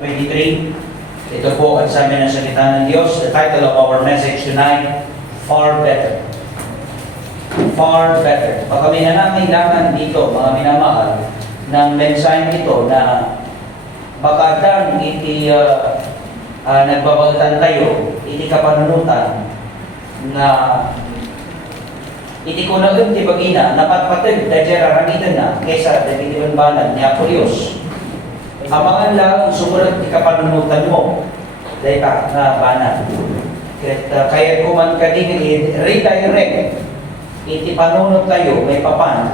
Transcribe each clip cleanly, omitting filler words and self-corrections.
23. Ito po ang sa amin ang salita ng Diyos. The title of our message tonight, Far Better. Far Better. Baka may nangangailangan dito, mga minamahal, ng mensahe ito na baka dan iti nagbabaltan tayo, iti kapanunutan na iti kunagun ti bagina, napatpatid, dahil raramitan na, kaysa dahil banal ni Apolios. Abangan lang sumunod ti kapanunutan mo. Dahil ka nga banal. Kaya kuman ka din redirect. Iti panunod tayo may papan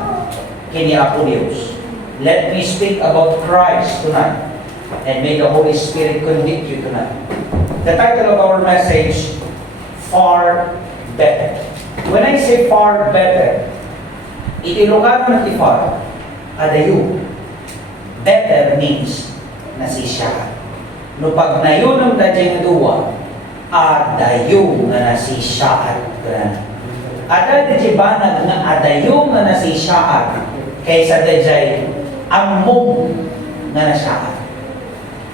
kini Apolios. Let me speak about Christ tonight. And may the Holy Spirit convict you tonight. The title of our message, Far Better. When I say far better, iti lugar na ti far, adayo. Better means nasisya. No pag nayon ang dadyang duwa, adayo nga nasisyaat ka. Ada dadya banag nga adayo nga nasisyaat kaysa dadyay among nga nasyaat.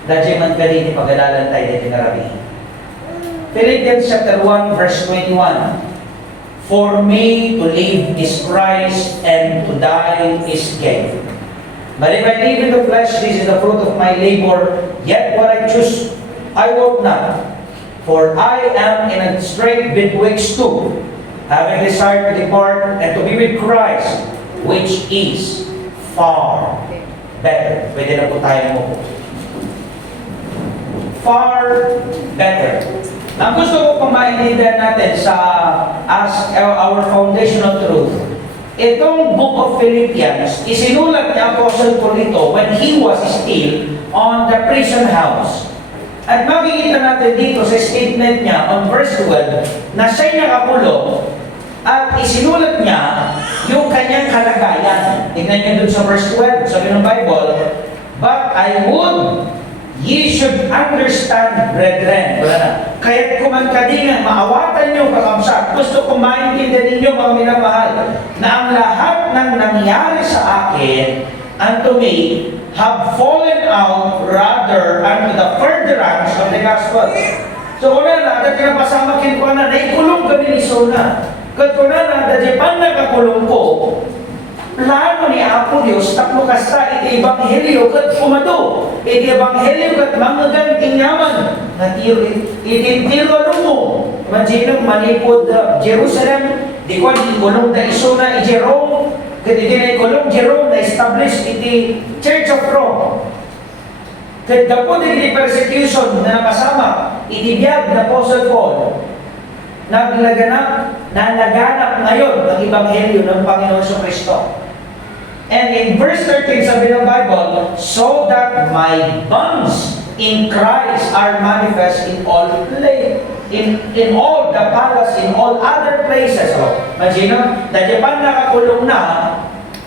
Dadya man kali ti pag-alalan tayo dito narabi. Philippians chapter 1 verse 21. For me to live is Christ and to die is gain. But if I live in the flesh, this is the fruit of my labor, yet what I choose, I work not. For I am in a strait betwixt two, having desired to depart and to be with Christ, which is far better. Pwede na po tayo mo po. Far better. Ang gusto ko pang maintindihan natin as our foundational truth, itong book of Philippians, isinulat ni Apostle Paul ito when he was still on the prison house. At makikita natin dito sa statement niya on verse 12 na siya'y nakakulong at isinulat niya yung kanyang kalagayan. Tingnan niyo dun sa verse 12, sabi ng Bible, but I would ye should understand, brethren. Wala na. Kaya't kumankadingan, maawatan niyo kakamsak. Gusto kong maintindihan ninyo, mga minamahal, na ang lahat ng nangyari sa akin, unto me, have fallen out rather unto the furtherance of the gospel. So kung na, dati na pasamakin ko na, naikulong kami ni Sona. Kung na, dati pa nakakulong ko, plano ni Apolios, tapno kasta iti ebanghelyo kat pumado. Iti ebanghelyo kat manggagan tinyaman. Iti tiro mo. Imagine manipod Jerusalem. Di ko ikulong na isuna i Jerome. Kat iti na ikulong Jerome na establish iti Church of Rome. Kat dapo iti persecution na nakasama. Iti biyag na Apostle Paul. Nalaganap ngayon ang ebanghelyo ng Panginoon sa Kristo. And in verse 13 sabi ng Bible, so that my bonds in Christ are manifest in all in all the palace, in all other places. So, imagine, dahil pa nakakulong na,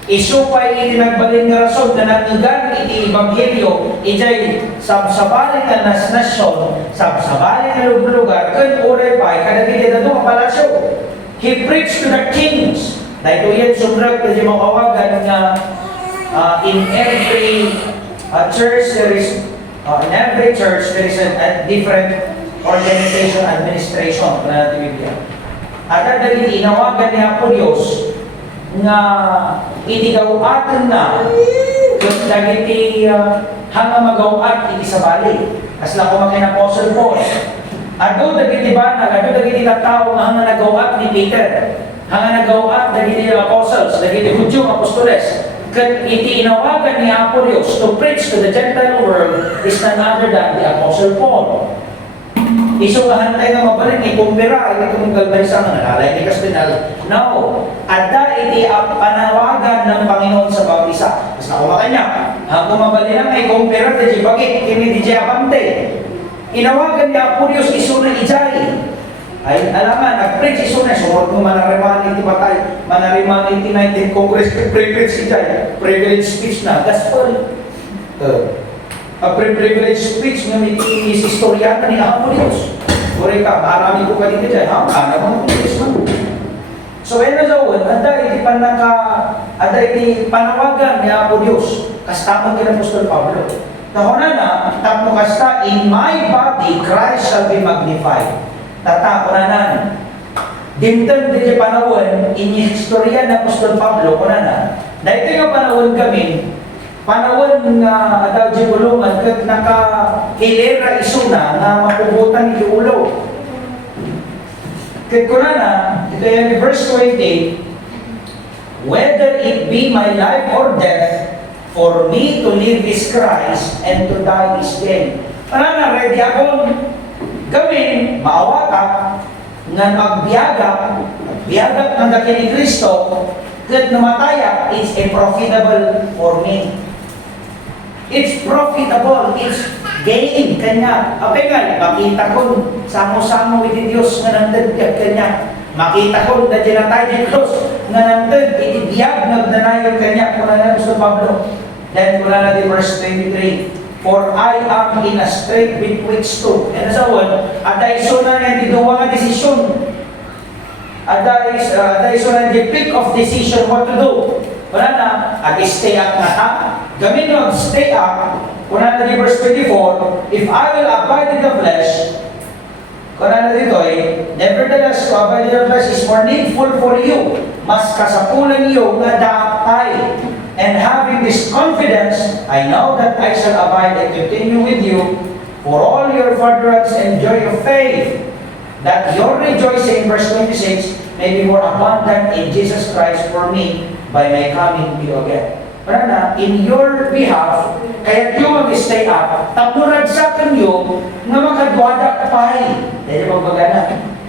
isupay itinagbalin nga rason na nagtugan iti ebanghelyo, ijay sabsabalin nga nasnasyon, sabsabalin nga lugar, kan uray pa, kadagiti na doon ang palasyo. He preached to the kings. Dahil yan sumrag na yung makawagan na in every church there is a different organization, administration na natin Biblia. At dahil inawagan ni Apolios nga itigawatan na yung dagiti hanga magawat iti sabali. Kasla ko makin Apostle Paul. Ado dagiti banag, ado dagiti katao nga hanga nagawat ni Peter. Hanga nagawat dagiti apostles, dagiti Hudyong apostoles. Kat iti inawagan ni Apolios to preach to the Gentile world is none other than the Apostle Paul. Isugahan tayo nga mabalik ni Kumbira, iti kong galbansa nga nalalay ni Castinal. No, ada iti panawagan ng Panginoon sa bawat isa. Mas nakumakan niya, ang kumabali na may Kumbira, dadi bakit, kini di Abante. Inawagan ni Apolios isuna ijay. Ay, alaman, nag-preach isuna, sumot mo manariman iti patay, manariman iti 19th Congress, privilege ijay, privilege speech na, gospel. Privilege speech nga iti historiata ni Apolios. Kure ka, marami ko ka dito dyan, kana mo Apolios man. So, ayun na zawon, ada iti panawagan ni Apolios, kastamang kina Apostol Pablo. Tahuna na, tapno kasta, in my body, Christ shall be magnified. Tata, kunanan. Dintan din yung panahon, in-historia na Apostol Pablo, kunanan. Na ito yung panahon kami, panahon nga daw di bulungan, kat naka-hilera isuna nga mapubutan ni ulo. Kat kunanan, ito yung verse 20, whether it be my life or death, for me to live is Christ, and to die is gain. Para na, ready akong gawin, maawata, nga magbiyagap ng daki ni Kristo, kat namataya, it's a profitable for me. It's profitable, it's gain kanya. Apay nga, makita ko, samo-samo with Diyos nga nandun kanya. Makita ko na dinatay ni Cruz nga nandun, itibiyag nagdanayon kanya, kung na gusto Pablo. Then, kung na natin verse 23, for I am in a strait betwixt two. And sa one, at ay suna nga diduwa nga desisyon. At ay suna nga pick of decision what to do. Wala na, at stay up na ha. Gamin nyo, stay up. Kung na natin verse 24, if I will abide in the flesh, kung na natin ito nevertheless, to abide in the flesh is more needful for you. Mas kasapulan niyo nga daapay. And having this confidence, I know that I shall abide and continue with you for all your furtherance and joy of faith, that your rejoicing, verse 26, may be more abundant in Jesus Christ for me by my coming to you again. Para na, in your behalf, kaya yung mag-stay up, tapurad sa kanyo, nga makadwada pa'y. Dahil magbaga na.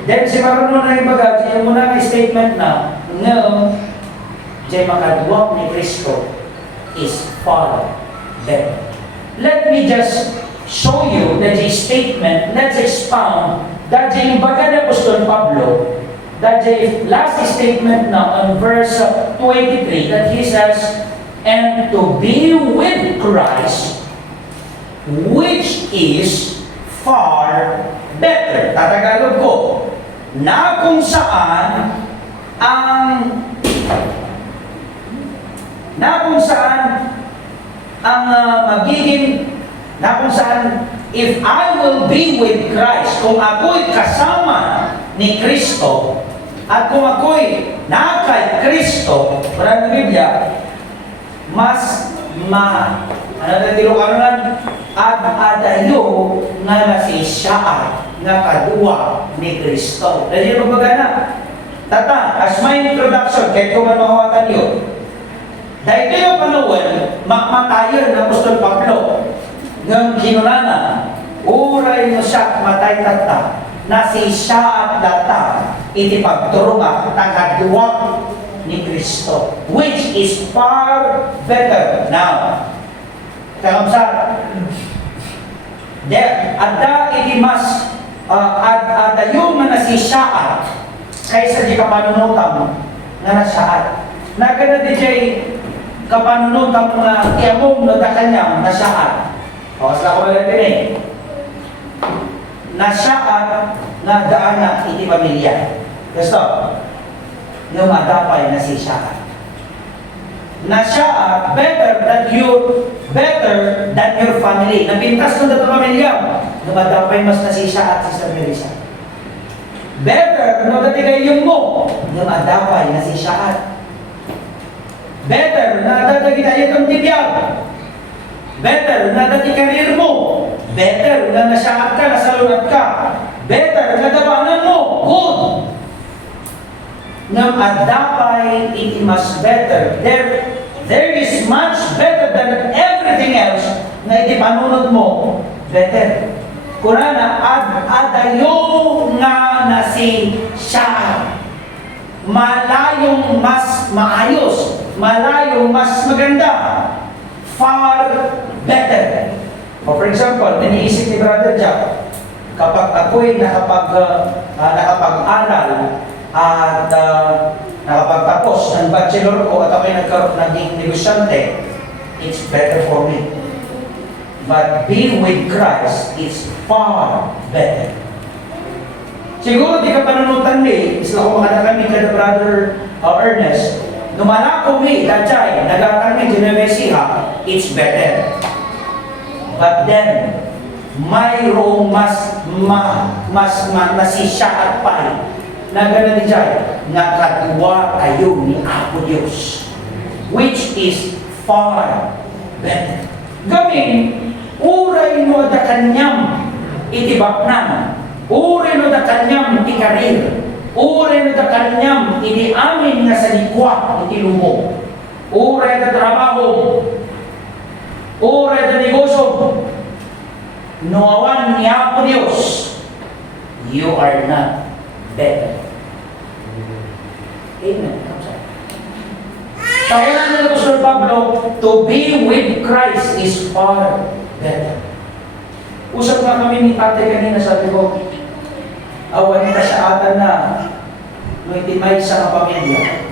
Then, si Maruno na yung baga, yung muna na statement na, Jay makadwag ni Kristo is far better. Let me just show you that the statement, let's expound that the baga ni Apostol Pablo, that the last statement now on verse 23, that he says, and to be with Christ, which is far better. Tatagalog ko, na kung saan if I will be with Christ, kung ako'y kasama ni Kristo, at kung ako'y nakay Kristo, para ng Biblia, mas adayo nga nasisyaat nga kadua ni Kristo. Dahil yung magana, tata, as my introduction, kahit kung manawatan yun, dahil ito yung panahon, makmatayon ng Apostol Pablo, ng kinunana, uray mo siya, matay tata, nasisyaat data, itipagturunga, tagaduwa ni Kristo, which is far better now. Kakamsat, ada iti mas adayo nga nasisyaat kaysa di kapanunutam nga nasyaat. Nagana di jay kapanunutam nga tiamong no da kanyang nasyaat. O, sa ko lang din nasyaat nga daana iti pamilya. Gusto? Yung madapay na si Shaka. Na siya better than your family. Napintas ng dato pamilya. Na madapay mas na si Shaka at si Samirisa. Better no dati kayong mo. Na madapay na si Shaka. Better na dati kita itong tibiyag. Better na dati karir mo. Better na nasyakat ka, nasalunat ka. Better na dabanan mo. Good. Ng adapay, it is better. There is much better than everything else na itipanunod mo. Better. Kurana, adayo nga na si siya. Malayong mas maayos. Malayong mas maganda. Far better. For example, iniisip ni Brother Jack, kapag ako'y nakapag-aral at nakapagtapos ng bachelor ko at ako'y naging negosyante, it's better for me. But being with Christ is far better. Siguro di ka panunutan ni, isla ko makadakan ni kada Brother Ernest, numana ko mi, dachay, nagakang ni Genovesiha, it's better. But then, mayroong mas nasisyaat pa na gano'n dyan, nga kadwa kayo ni Apo Diyos, which is far better. Gamin, uray mo da kanyam itibaknan, uray mo da kanyam ikarir, uray mo da kanyam iti amin nga sa likwa iti lumo, uray da trabaho, uray da negosyo, nuawan ni Apo Diyos, you are not better. Amen. Kaya na Apostol Pablo, to be with Christ is far better. Usap nga kami ni Ate kanina, sabi ko, awan ka sa atan na may timay sa pamilya,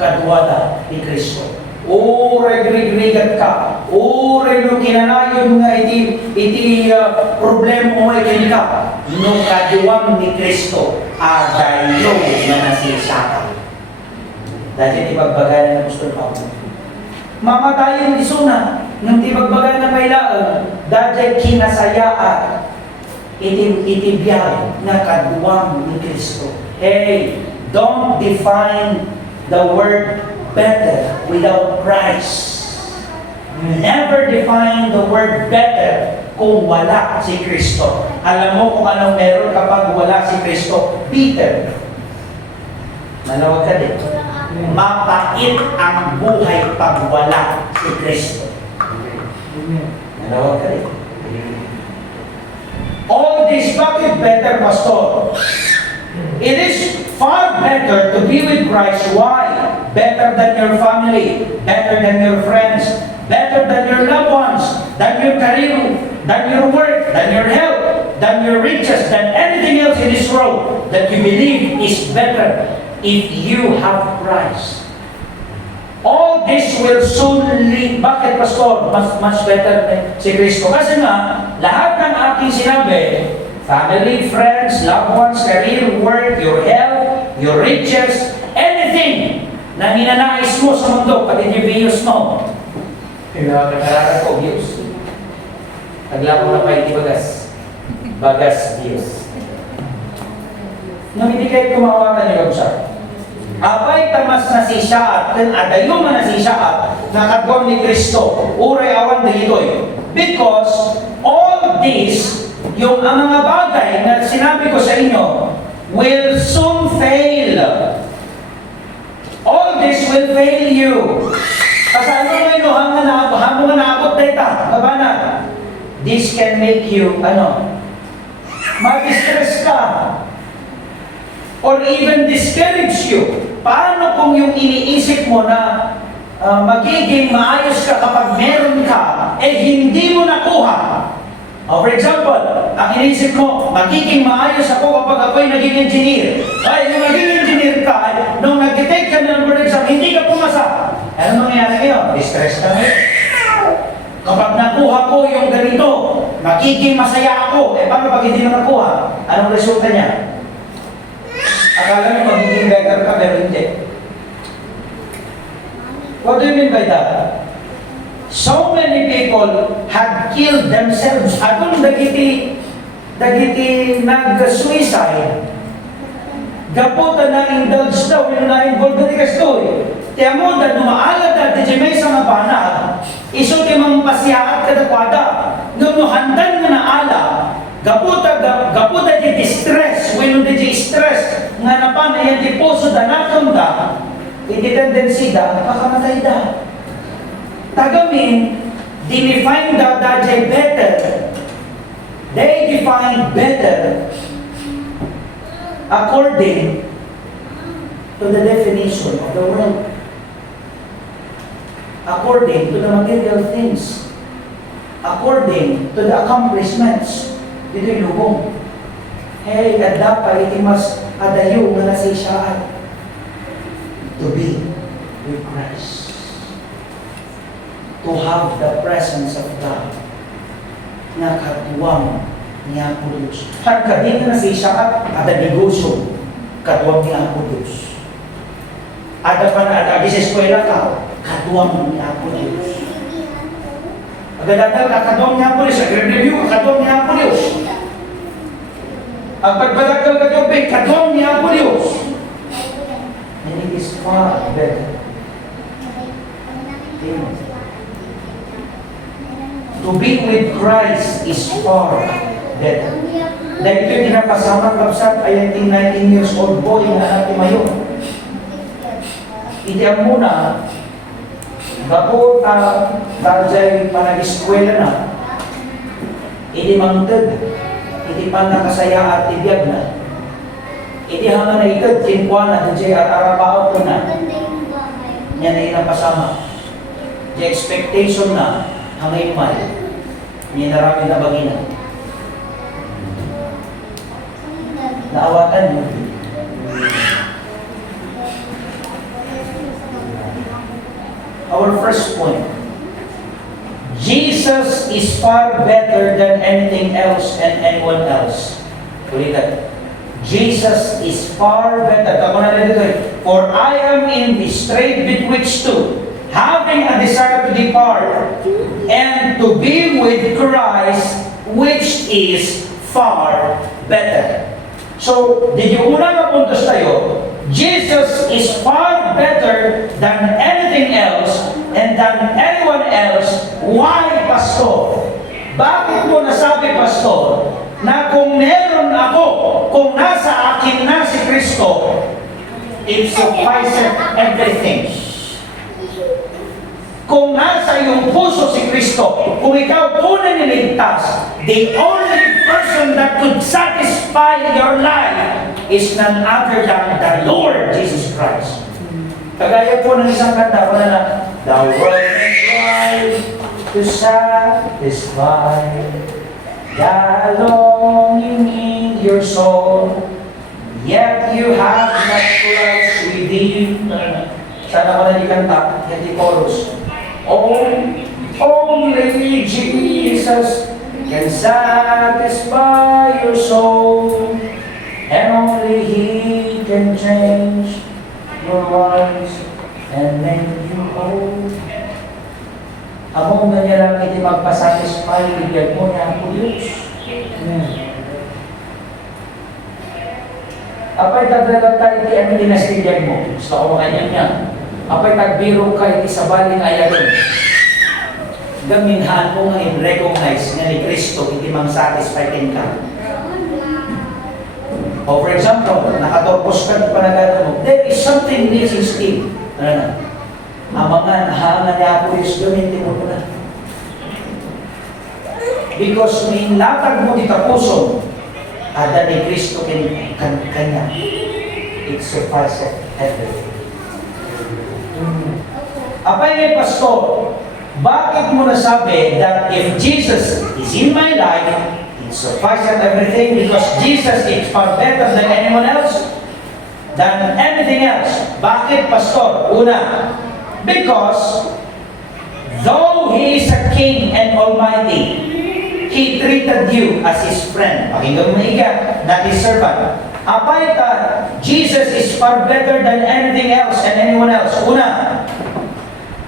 kadwada ni Kristo. Uray grigrigat ka, uray no kinanayon nga iti problema mo ay ka, no kaduwang ni Kristo, adayo na nasisaka. Dahil ibagbagay ng Apostol Pablo. Mamatayin isuna, nung ibagbagay na kailangan, dahil kinasayaan, itibiyag na kaduwang ni Kristo. Hey, don't define the word better without Christ. Never define the word better kung wala si Kristo. Alam mo kung anong meron kapag wala si Kristo? Bitter. Malawag ka din. Mapait ang buhay pag wala si Kristo. Malawag ka din. All this, bakit better, Pastor? It is far better to be with Christ. Why? Better than your family, better than your friends, better than your loved ones, than your career, than your work, than your health, than your riches, than anything else in this world that you believe is better if you have Christ. All this will soon lead. Bakit, Pastor? Much better si Kristo. Kasi nga, lahat ng aking sinabi, family, friends, loved ones, career, work, your health, your riches, anything na ninanais mo sa mundo, pati yung views mo. Kailangan ko, views. Tagla mo na pa iti bagas. Bagas views. Nung hindi kayo kumawakan niyo, sir. Apay tamas na si Siyaat, kan adayo man na si Siyaat, nakadwang ni Kristo, uray awan ditoy. Because all this, yung ang mga bagay na sinabi ko sa inyo, will soon fail. All this will fail you. Kasi ano nga ino, hanggang naabot na ita, kabana. This can make you, ma-distress ka. Or even discourage you. Paano kung yung iniisip mo na magiging maayos ka kapag meron ka, hindi mo nakuha? For example, ang iniisip mo, magiging maayos ako kapag ako'y naging engineer. Ay, nung naging engineer ka, nung nag-take ka ng board exam, hindi ka pumasa. Ano nangyayari ngayon? Distress ka ngayon. Kapag nakuha ko yung ganito, magiging masaya ako. Paano pag hindi na nakuha? Anong resulta niya? Akala nyo magiging better ka, pero hindi. What do you mean by that? So many people had killed themselves. Atong dagiti nag-suicide. Gaputan na indulge daw, yung na-involved na kastoy. Kaya mo, da dumaalat na di may sa mabanag, iso di mang pasyaat kadakwada. Nung handan na naala, gaputa di distress, when di stress, nga na pa na yan di puso da nakam da, hindi tendency da, pakamatay da. Tagamin, define da dajay better. They define better according to the definition of the world. According to the material things. According to the accomplishments. Dito'y lubong. Hey, at dapat iti mas adayo nga nasisyahan to be with Christ. To have the presence of God na katuwang niya po Diyos. Hagkadi nga nasisyahan at negosyo katuwang niya po Diyos. Ada pa na agi sa eskwela ka, katuwang niya po Diyos. Pagdadal ka kadong niya po Diyos, review ka kadong niya po Diyos. Ang pagpadagal ka Diyos, kadong niya po Diyos. And it is far better. To be with Christ is far better. Dahil ito yung napasama kapsat ay 19 years old boy na natin mayon. Itiyan muna, bago tajay panag-eskwela na, hindi mangtag, hindi pa nakasaya at tibiyag na. Hindi hanga na ikad, kinkwa na, DJ arabaot ko na. Yan na inapasama. The expectation na, hangay may, hindi narami na bagina. Naawatan mo. Our first point. Jesus is far better than anything else and anyone else. Ulitan. Jesus is far better. Tako na dito eh. For I am in the strait betwixt two, having a desire to depart and to be with Christ, which is far better. So, did you una nga puntos tayo? Jesus is far better than anything else and than anyone else. Why, Pastor? Bakit mo nasabi, Pastor, na kung meron ako, kung nasa akin na si Kristo, it suffices everything. Kung nasa iyong puso si Kristo, kung ikaw tunay niligtas, the only person that could satisfy your life is none other than the Lord Jesus Christ. Kagaya po ng isang kanta, wala na, the world may try to satisfy the longing in your soul, yet you have not Christ within. Sana wala di kanta, hindi chorus. Only Jesus can satisfy your soul, and only He can change your lives and make you whole. Among na niya lang iti magpasatisfy, bigyan mo niya ang Diyos. Apay taglalag tayo iti ang dinastigyan mo. Gusto ko makanyang niya. Apay tagbiro ka iti sabaling ayagon. Gaminhaan mo nga i-recognize nga ni Kristo iti mang satisfy ka. O for example, nakatorpos ka pa na mo, there is something missing still. Ano na? Amangan, hangan niya po is gamitin mo na. Because may latag mo dito puso, ada ni Kristo kanya. It suffices everything. Apay ni Pastor, bakit mo nasabi that if Jesus is in my life, it suffices everything because Jesus is far better than anyone else, than anything else? Bakit, Pastor? Una, because though He is a King and Almighty, He treated you as His friend. Pakinggan mo iga, not His servant. Apay ka, Jesus is far better than anything else and anyone else. Una,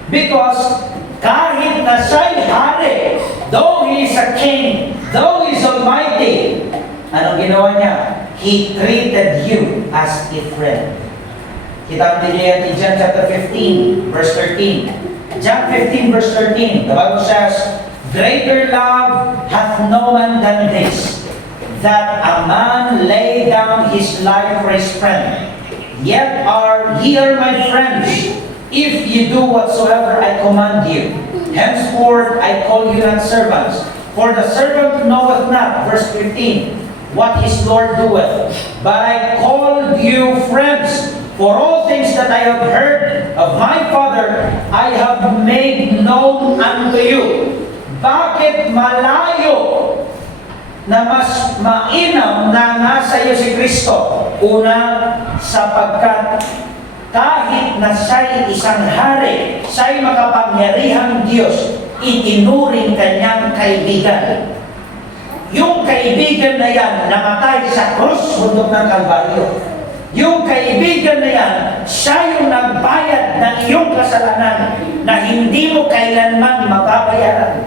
because kahit na siya'y hari, though He is a King, though He is Almighty, anong ginawa niya? He treated you as a friend. Kita natin yan in John chapter 15, verse 13. John 15, verse 13, the Bible says, greater love hath no man than this, that a man lay down his life for his friend. Yet ye are my friends, if ye do whatsoever I command you. Henceforth I call you not servants, for the servant knoweth not, verse 15, what his Lord doeth. But I called you friends, for all things that I have heard of my Father, I have made known unto you. Bakit malayo na mas mainam na nasa iyo si Kristo? Una, sapagkat kahit na siya'y isang hari, siya'y makapangyarihang Diyos, itinuring kanyang kaibigan. Yung kaibigan na yan, namatay sa krus, bundok ng Kalbaryo. Yung kaibigan na yan, siya yung nagbayad ng iyong kasalanan na hindi mo kailanman mababayaran.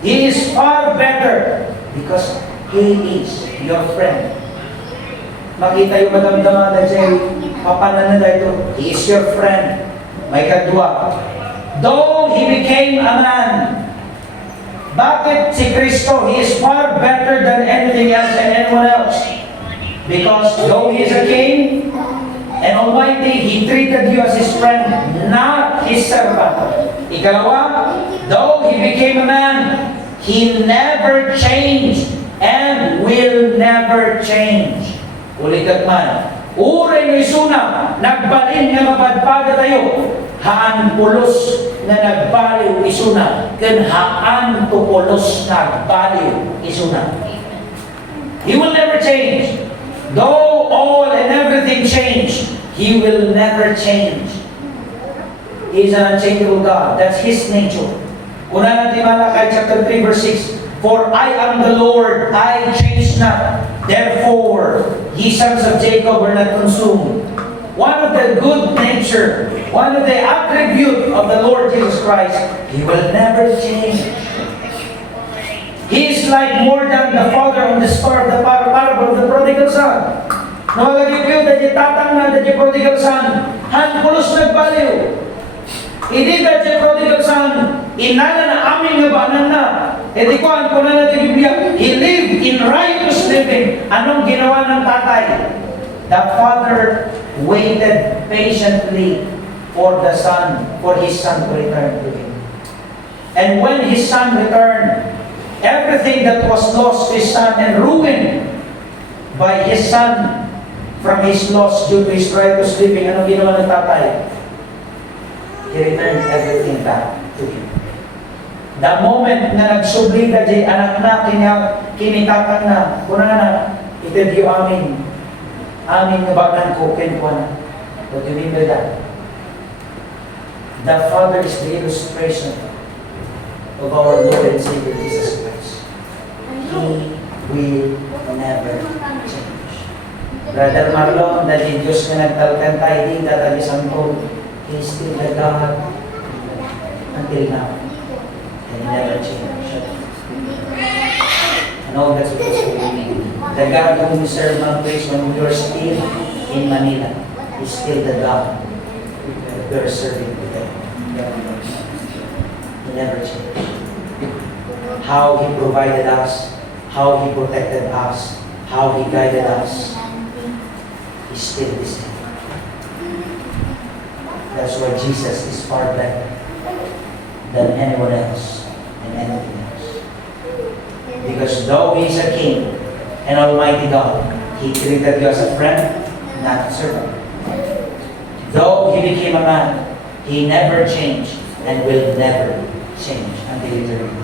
He is far better because He is your friend. Makita yung madamdaman na siya, papanan na ito, He is your friend. May kadwa. Though He became a man, bakit si Kristo? He is far better than anything else and anyone else. Because though He is a king and almighty, He treated you as His friend, not His servant. Ikalawa, though He became a man, He never changed and will never change. Ulikat man, uray ng isuna, nagbalin nga mapadpada tayo, haan pulos na nagbaliw isuna, ken haan tupulos nagbaliw isuna. He will never change. Though all and everything change, He will never change. He is an unchangeable God. That's His nature. Una natin Malakay chapter 3 verse 6, For I am the Lord, I change not. Therefore, ye sons of Jacob were not consumed. One of the good nature, one of the attribute of the Lord Jesus Christ, He will never change. He is like more than the father on the spur of the parable of the prodigal son. Nawalagi ko that the tatang na that the prodigal son, handpulos nagbaliw. Hindi that the prodigal son, inana na aming nabanan na. E di ko, ang kuna natin Biblia, he lived in righteous living. Anong ginawa ng tatay? The father waited patiently for the son, for his son to return to him. And when his son returned, everything that was lost to his son and ruined by his son from his loss due to his righteous living, anong ginawa ng tatay? He returned everything back to him. The moment na nagsublida di anak na kinitakan na, kuna na, ito di amin nga bagan ko, kenkuan na. What do you mean by that? The Father is the illustration of our Lord and Savior Jesus Christ. He will never change. Brother Marlon, dahil Diyos ka nagtalkan tayo din, tatali santo, He is still the God until now. And He never changed. And all that's because of Him. The God whom we serve now praise when we are still in Manila is still the God that we are serving today. He never changed. How He provided us, how He protected us, how He guided us, is still the same. That's why Jesus is far better than anyone else and anything else. Because though He is a King and Almighty God, He treated you as a friend, not a servant. Though He became a man, He never changed and will never change until eternity.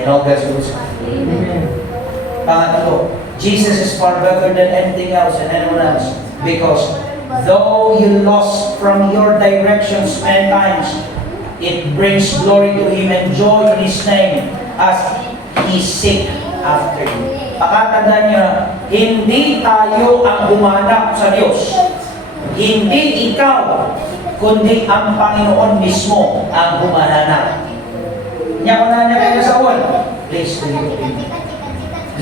And all God's rules. Amen. Pangatlo, Jesus is far better than anything else and anyone else. Because though you lost from your directions many times, it brings glory to Him and joy in His name as He seek after you. Pakatandaan niya, hindi tayo ang humanap sa Diyos. Hindi ikaw, kundi ang Panginoon mismo ang humanap. Niya ko na niya kayo sa uwan. Please read with me.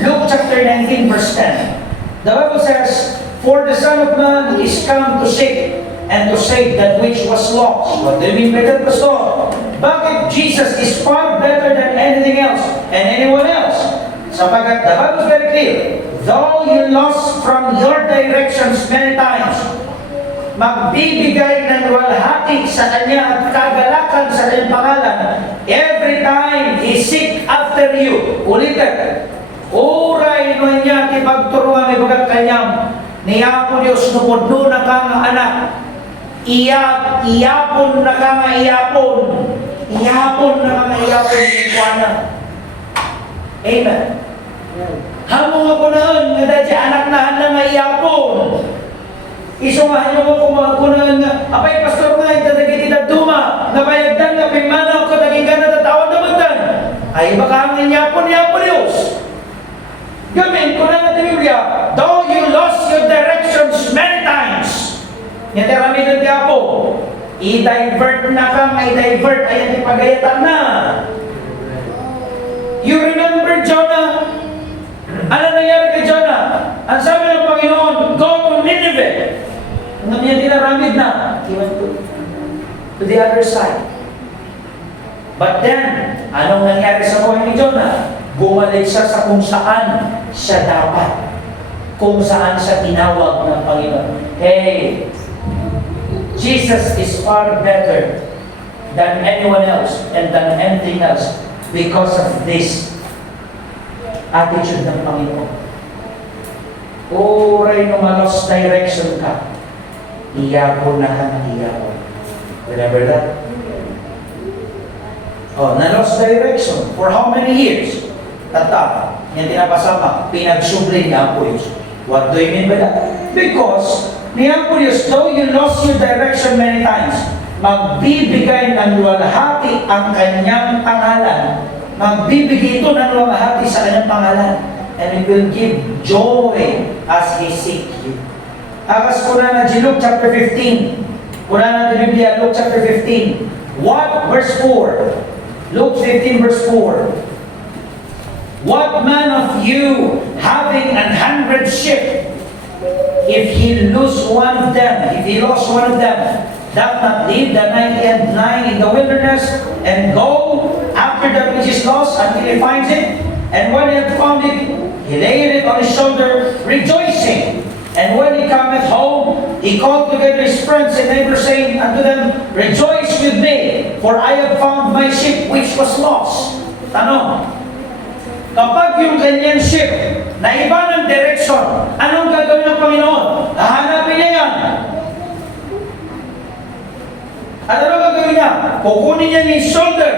Luke chapter 19 verse 10. The Bible says, For the Son of Man is come to seek and to save that which was lost. What do you mean by that, Pastor? Bakit Jesus is far better than anything else and anyone else? Sapagat the Bible is very clear. Though you lost from your directions many times, magbibigay ng walhati sa Kanya at kagalakan sa Kanyang pangalan. Every time He seek after you. Ulitin. Uray no niya tipagturuan ni bagat Kanyang. Niya po Diyos nupod na ka nga anak. Iyapon na ka nga iyapon. Iyapon na ka nga iyapon ni Kuana. Amen. Hamong ako naan nga dati anak na nga iyapon. Isumahan nyo mo kumakunan nga, apay pastor na itadagit itaduma, nabayagdan nga pimanaw ko, naging ka natatawag na magdan. Ay baka ang inyapon Diyos. Gamin ko na natin Biblia, though you lost your directions many times, nga terami ng diapo, i-divert na ka, i-divert, ayan ipagayatan na. You remember Jonah? Ano nangyari kay Jonah? Ang sabi ng Panginoon, go to Nineveh. Nung niya dinaramid na, he went to the other side. But then, anong nangyari sa buhay ni Jonah? Bumalik siya sa kung saan siya dapat. Kung saan siya tinawag ng Panginoon. Hey, Jesus is far better than anyone else and than anything else because of this attitude ng Panginoon. Oray no malos direction ka, iyapo na ka ng iyapo. Remember that? Oh, na-lost direction. For how many years? Tatap. Yan tinapasama. Pinagsubli ni Ampurius. What do you mean by that? Because ni Ampurius, though you lost your direction many times, magbibigay ng luwalhati ang kanyang pangalan. Magbibigay ito ng luwalhati sa kanyang pangalan. And it will give joy as He seek you. Akas ko na Luke chapter 15. Kuna na ng Biblia, Luke chapter 15. What? Verse 4. Luke 15 verse 4. What man of you, having 100 sheep, if he lose one of them, if he lost one of them, doth not leave the 99 in the wilderness, and go after that which is lost until he finds it? And when he had found it, he laid it on his shoulder, rejoicing. And when he cometh home, he called together his friends and neighbors, saying unto them, rejoice with me, for I have found my sheep which was lost. Tanong, kapag yung kanyang sheep na iba ng direction, anong gagawin ng Panginoon? Hahanapin niya yan. At ano gagawin niya? Kukunin niya ni shoulder.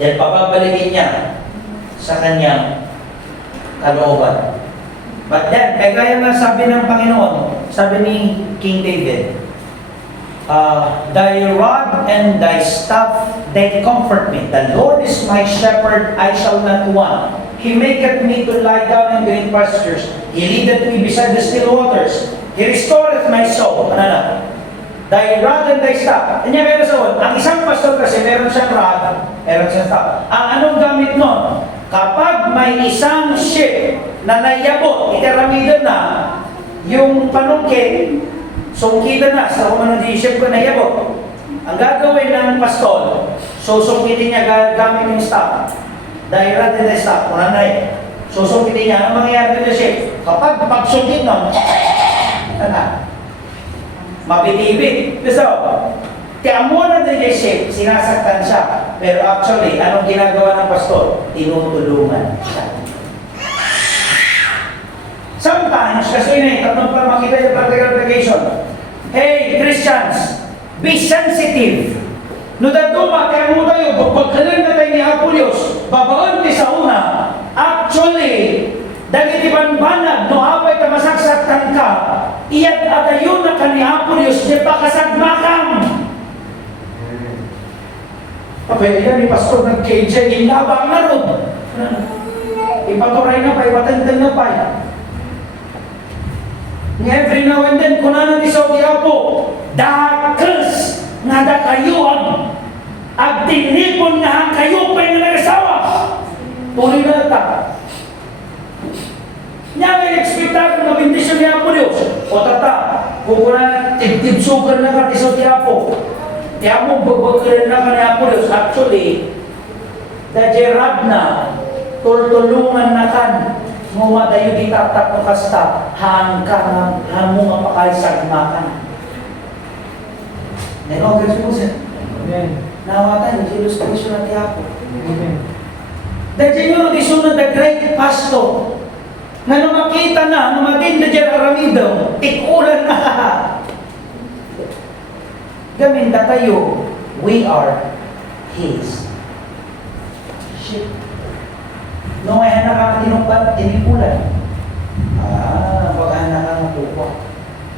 Then papabalikin niya sa kanyang kalooban. But then, kaya nga sabi ng Panginoon, sabi ni King David, thy rod and thy staff, they comfort me. The Lord is my shepherd, I shall not want. He maketh me to lie down in green pastures. He leadeth me beside the still waters. He restoreth my soul. Ano na? Thy rod and thy staff. Kanya meron sa ang isang pastor kasi meron siyang rod, meron siyang staff. Ang anong gamit nun? Kapag may isang sheep na nayabot, iteramidan na, yung panungkit, sungkitan na, sa kung ano di sheep ko nayabot. Ang gagawin ng pastor, susungkitin niya gamit yung staff. Dahil rod and the staff, kung ano eh. Susungkitin niya, ang mangyayari ng sheep? Kapag pagsungkit nun, mabitibit. So, kaya muna din yung sheep, sinasaktan siya. Pero actually, anong ginagawa ng pastor? Tinutulungan siya. Sometimes, kasi yun tatlong pa makita yung practical application. Hey, Christians, be sensitive. No daduma, kaya mo tayo, pagkalan na tayo ni Apulios, babaan ti sa una. Actually, dahil iban-banag, no hapay ka masaksaktan ka, iyat atayon na ka ni Apulios, di pa kasagmakam. Pwede yan, ni Pastor nag-KJ, inabang na ron. Ipaturay na pa, ipatantang na pa. Every now and then, kunanan ni Saudi Apo, dakas nga da kayo ang tinipon nga ang kayo pa yung nag-asawa. Tuloy na ta. Nya may ekspektar ng mabindisyon ni Apo Diyos. O tata, kung kunanan, tibsukan na ka ni Saudi Apo. Kaya mo babagkirin na ka ni Apo Diyos. Actually, dajerad na, tultulungan na kan, mga tayo ditatak mo kasta, hanggang mo nga pakaisag makan. Nero, kasi mo siya. Nawatan, Jesus Christ na tiyapo. Dahil siguro di sunod the great pastor, na makita na, numatin na dyan aramido, tikulan na. Gaminda tayo, we are His sheep. No, ay anak ang tinumpat, tinikulan. Baka anak ang matuwa.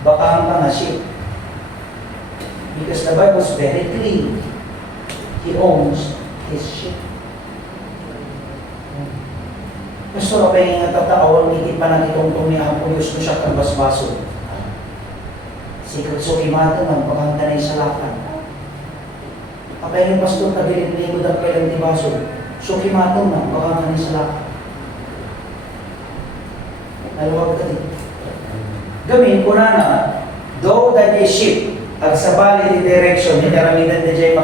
Baka ang pangasip. Because the Bible is very clear. He owns His sheep. Pastor, apa yung tatakawang ngiti pa ng itong ni Apo Diyos ko siya kalbasbaso. Secret so imata ng paghantanay sa lakan. Apa yung pastor na bilid-ligod ang kailang dibaso. So kimatong na, baka kanin sa lakad. Naluwag ka din. Gamin ko na, though that is ship, at sa bali di direction, hindi karamihan na dyan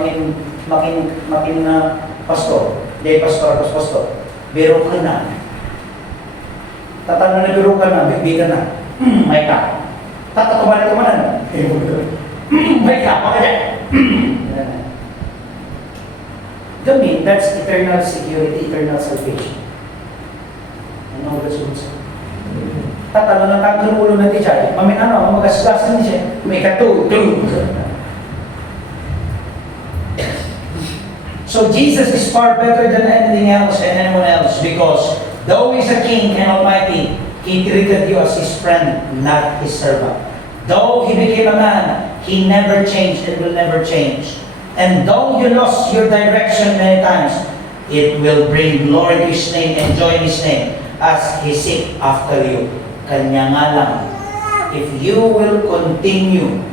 makin pastor. Di pastor. Biro ka na. Tatano na biro ka na, bigbigan na. May ka. Tatatubalik ka manan. May ka, baka dyan. Gamin, that's eternal security, eternal salvation. Ano ba sunod? Tatalo na tanggal ulo natin siya. Mamin ano, magasgasan siya. May katu. So Jesus is far better than anything else and anyone else because though He's a King and Almighty, He treated you as His friend, not His servant. Though He became a man, He never changed and will never change. And though you lost your direction many times, it will bring glory to His name and joy in His name as He seek after you. Kanya nga lang, if you will continue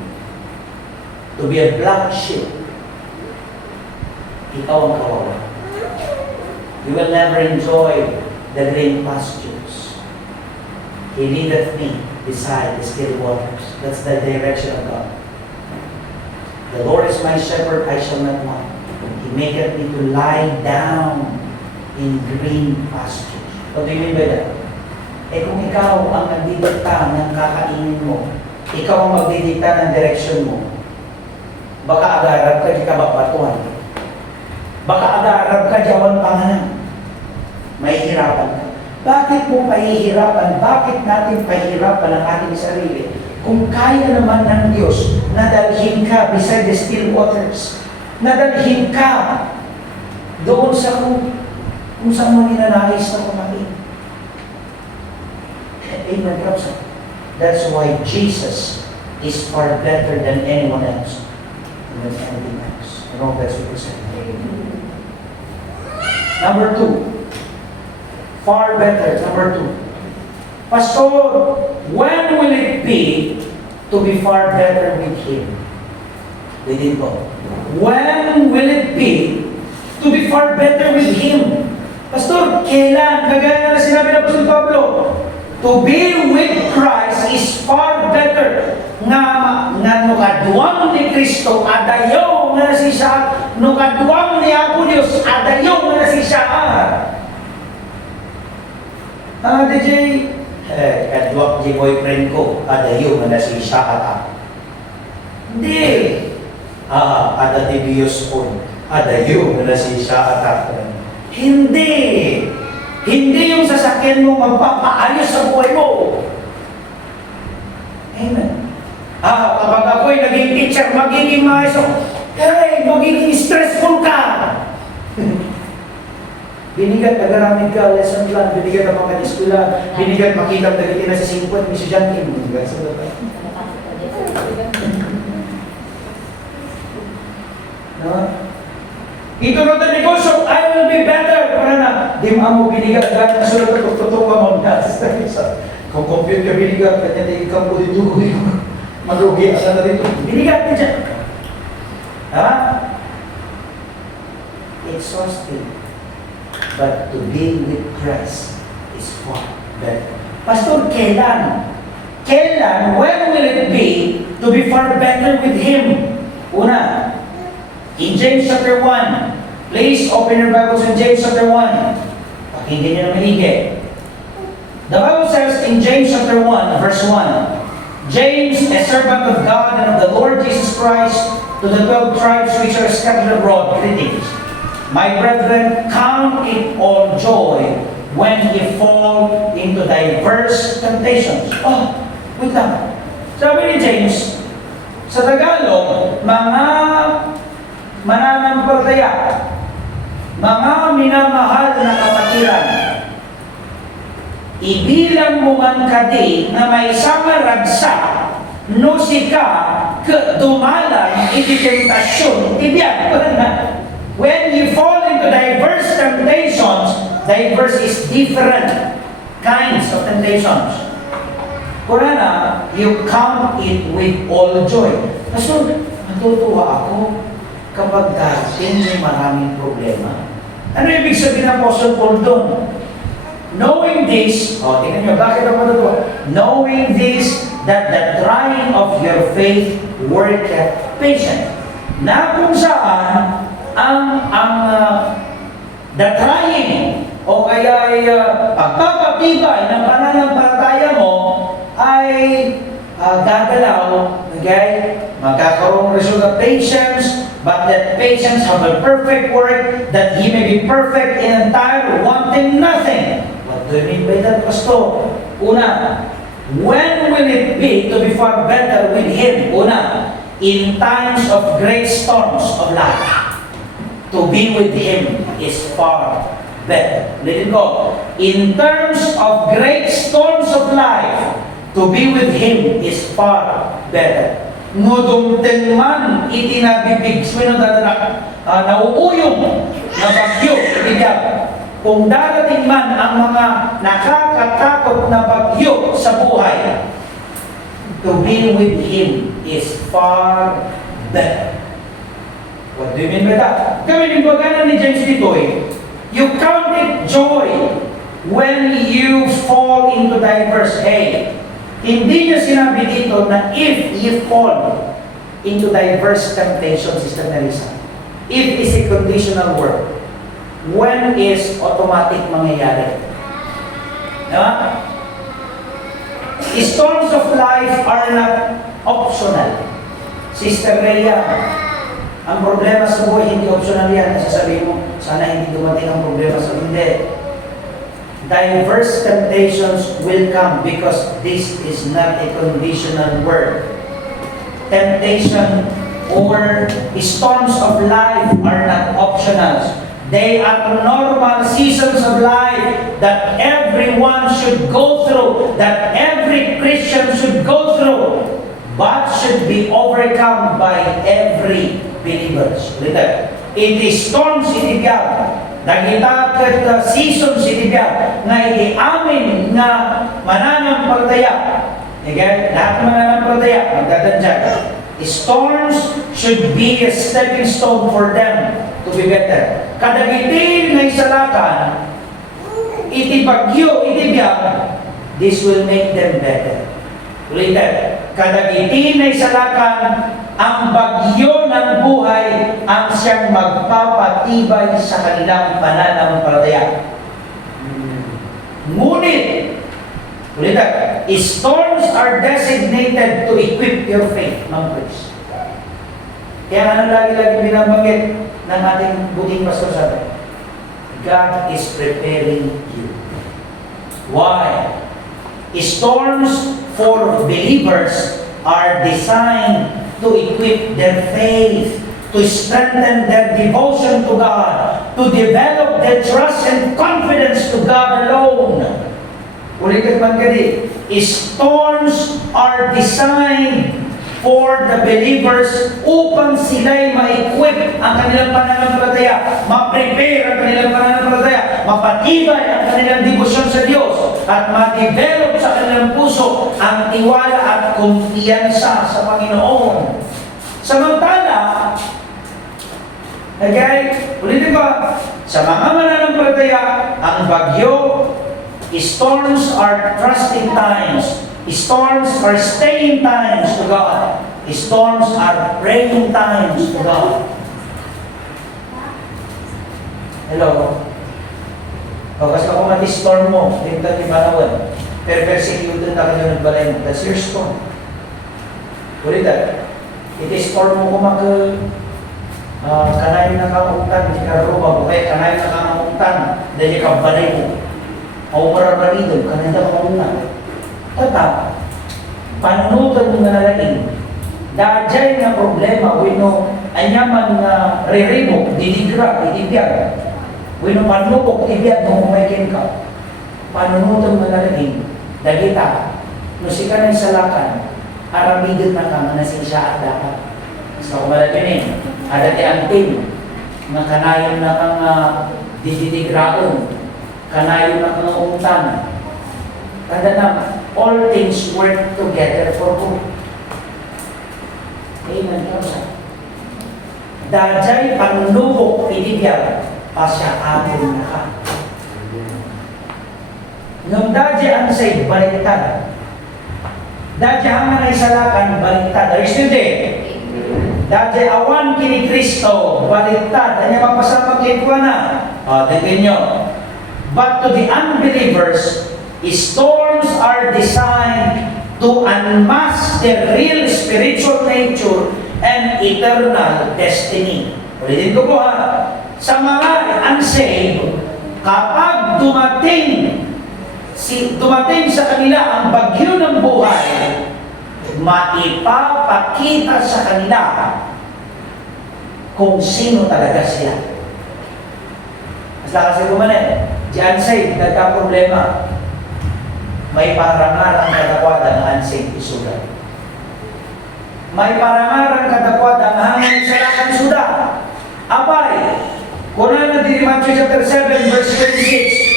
to be a black sheep, ikaw ang kawawa. You will never enjoy the green pastures. He leadeth me beside the still waters. That's the direction of God. The Lord is my shepherd, I shall not want. He maketh me to lie down in green pastures. What do you mean by that? Eh kung ikaw ang nagdidikta ng kakainin mo, ikaw ang magdidikta ng direksyon mo, baka agarap ka di kababatuan. Baka agarap ka diyawan panganan. May hirapan ka. Bakit mo pahihirapan? Bakit natin pahihirapan ang ating sarili? Kung kaya naman ng Diyos, nadalhin ka beside the still waters. Nadalhin ka doon sa kung saan mo ninanais na kumain. Amen. That's why Jesus is far better than anyone else and than anything else. You know, that's what we say. Number 2. Far better. Number 2. Pastor, when will it be to be far better with Him? They didn't go. When will it be to be far better with Him? Pastor, kailan? Kagaya na sinabi ng Apostol Pablo, to be with Christ is far better. Nga nukaduang ni Kristo, adayaw nga nasisa, nukaduang ni Apo Diyos, adayaw nga nasisa. DJ, kaduang di boyfriend ko, adayaw nga nasisa ata. Hindi. Ada di Diyos ko, adayaw nga nasisa ata. Hindi. Hindi yung sasakyan mo magpapaayos sa buhay mo. Amen. Kapag ako'y naging teacher, magiging maestro, magiging stressful ka. Binigat, nagaramid ka, lesson plan, binigat ang mga eskwela, binigat, makita dagiti na sa 50, misyadyan, binigat sa dapat. Ito na the negosyo, I will be better. Para na, di mo binigat, dahil nasunod at tutuwa mo na. Kung compute ka binigat, kanya na ikaw po dito, magrugi, asa na dito. Binigat ka dyan. Exhausting. But to be with Christ is far better. Pastor, kailan? Kailan? When will it be to be far better with Him? Una, in James chapter 1, please open your Bibles in James chapter 1. Pakinggan niyo na maigi. The Bible says in James chapter 1, verse 1, James, a servant of God and of the Lord Jesus Christ, to the 12 tribes which are scattered abroad, greetings. My brethren, count it all joy when ye fall into diverse temptations. Wait lang. Sabi ni James, sa Tagalog, mga mananampalataya, mga minamahal na kapatiran, ibilang mo man kadi na may samaragsa no sika dumalan iti tentasyon ibiyan. When you fall into diverse temptations, diverse is different kinds of temptations. Kurana, you count it with all joy. So, natutuwa ako kapag dating may maraming problema. Ano ibig sabihin ng Apostle Paul doon? Knowing this, tingnan nyo, bakit ako ito? Knowing this, that the trying of your faith worketh patience. Na kung saan, the trying, o kaya ay pagpapatibay ng pananampalataya mo, ay gagalaw, okay? Magkakaroon result of patience, but that patience have a perfect work, that he may be perfect and entire, wanting nothing. What do you mean by that, Pastor? Una, when will it be to be far better with him? Una, in times of great storms of life. To be with him is far better. Let it go. In terms of great storms of life, to be with him is far better. Ngudumten man itinabibig, nauuyong na bagyo, itigab. Kung darating man ang mga nakakatakot na bagyo sa buhay, to be with him is far better. What do you mean by that? Kami yung bagana ni James dito you count it joy when you fall into diverse hate. Hindi niya sinabi dito na if you fall into diverse temptation, Sister Melissa. If is a conditional word. When is automatic mangyayari? Diba? Storms of life are not optional. Sister Rhea, ang problema sa buhay, hindi optional yan. Nasasabihin mo, sana hindi dumating ang problema sa hindi. Diverse temptations will come because this is not a conditional word. Temptation or storms of life are not optional. They are normal seasons of life that everyone should go through, that every Christian should go through, but should be overcome by every believer. It is storms itibiyag. Nagita kat seasons itibiyag na iti-amin na mananampalataya. Okay? Lahat mananampalataya, magdadadyan. Storms should be a stepping stone for them to be better. Kadagiti na isalakan, itibagyo, itibiyag, this will make them better. Ulitin, kadagiti na isalakan, ang bagyo ng buhay ang siyang magpapatibay sa kanilang pananampalataya. Ngunit, ulitin, storms are designated to equip your faith, mga Christ. Kaya ano lagi-lagi binabanggit ng ating buting pastor sabi? God is preparing you. Why? Storms for believers are designed to equip their faith, to strengthen their devotion to God, to develop their trust and confidence to God alone. Ulitin man kadi, storms are designed for the believers upang sila'y ma-equip ang kanilang pananampalataya, ma-prepare ang kanilang pananampalataya, mapatibay ang kanilang debosyon sa Diyos, at ma-develop sa kanilang puso ang tiwala at kumpiyansa sa Panginoon. Samantala, ulitin ko, sa mga mananampalataya, ang bagyo, storms are trusting times. Storms are staying times to God. Storms are praying times to God. Hello? Kasi kung mati-storm mo, dito ni Banawan, pero persecuted na kayo nagbalay mo, that's your storm. Ulit that. Iti-storm mo kung kanayon na kauntan, di ka ruba, kaya kanayon na kauntan, dahil ka balay mo. O marabalido, kanayon na kauntan. Tata, panunutan mo na nalain. Dajay na problema, wino, anyaman na ririmo, didigra, didibiyag. Wino panupok, ibiyag mo kumakin ka. Panunutan mo na nalain. Dagita, nusika na isalakan, aramidin na ka, manasinsya at dapat. So, kumalagin ada ti anting, na kanayon na kang didigraon, kanayon na kang umtan. Kada na, all things work together for good. Amen. Dajay panlubok itibiyag. pasyaabon na ka. Nung dadya ang say, baliktad. Dadya hangan ay salakan, baliktad. Are you still there? Dadya awan kini Kristo, baliktad. Kanya mapasama kitwa na. Tingin nyo. But to the unbelievers, storms are designed to unmask their real spiritual nature and eternal destiny. Ulitin ko po sa mga unsaved, kapag dumating sa kanila ang bagyo ng buhay, maipapakita sa kanila kung sino talaga sila. Basta kasi kumanin, di unsaved, nagka-problema. May parangarang kadakwada ng unsaved isuda. May parangarang kadakwada ng hangin sa lakang suda. Apay, kuna na din Matthew chapter 7 verse 26.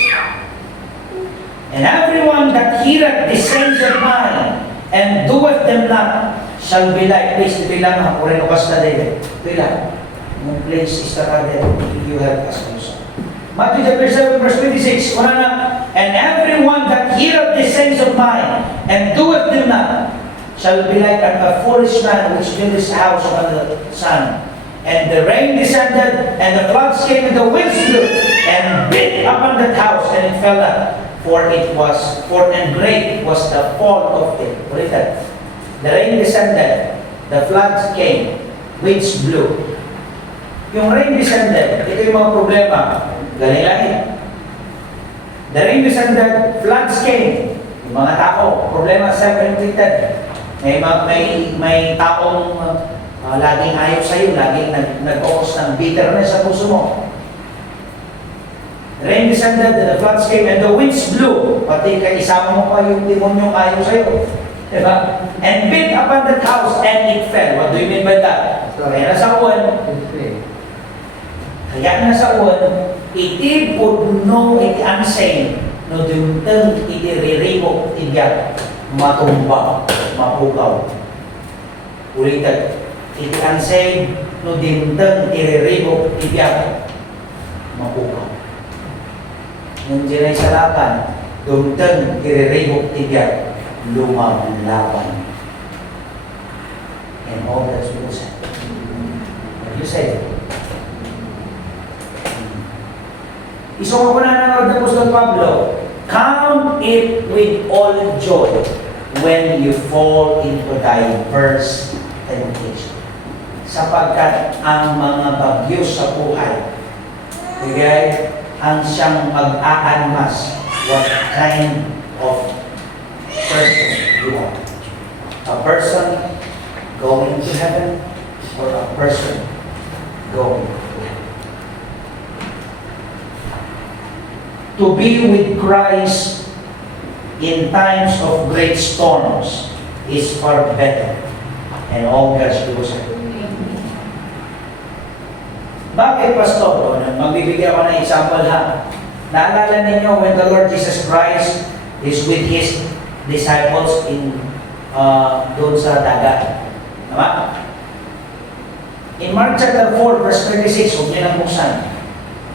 And everyone that heareth the sayings of mine and doeth them not shall be like, please, bilang ha, o renukas na din. Bilang, yung place is the garden, you have customers. Matthew chapter 7 verse 26, kuna na, and everyone that heareth the sayings of mine and doeth them not shall be like a foolish man which built his house on the sun. And the rain descended, and the floods came, and the winds blew, and beat upon that house, and it fell not. For and great was the fall of it. What is that? The rain descended, the floods came, winds blew. Yung rain descended, ito yung mga problema. Galing lang eh. The rain descended, floods came. Yung mga tao, problema self-inflicted. May taong laging ayaw sa'yo, laging nag-focus ng bitterness sa puso mo. The rain descended, the floods came, and the winds blew. Pati isama mo pa yung demonyong ayaw sa'yo. Diba? And beat upon that house, and it fell. What do you mean by that? Kaya nasa uwan, iti pudno, iti unsaved, no dumteng iti ririmo, tibiyak, matumba, mapukaw. Ulitin, iti unsaved, no dumteng iti ririmo, tibiyak, mapukaw. Nung dinay salakan, dumteng iti ririmo, tibiyak, lumablaban. And all that's what you said. What you said? Isong ako na ng Apostol Pablo, count it with all joy when you fall into diverse temptation. Sapagkat ang mga bagyo sa buhay, bigay ang siyang mag-aanmas what kind of person you are. A person going to heaven or a person going to hell. To be with Christ in times of great storms is far better, and all God's rules are good. Bakit, Pastor? Magbibigay ako ng example ha. Naalala ninyo when the Lord Jesus Christ is with His disciples in doon sa dagat. Tama? In Mark chapter 4 verse 36, huwag niyo nang buksan.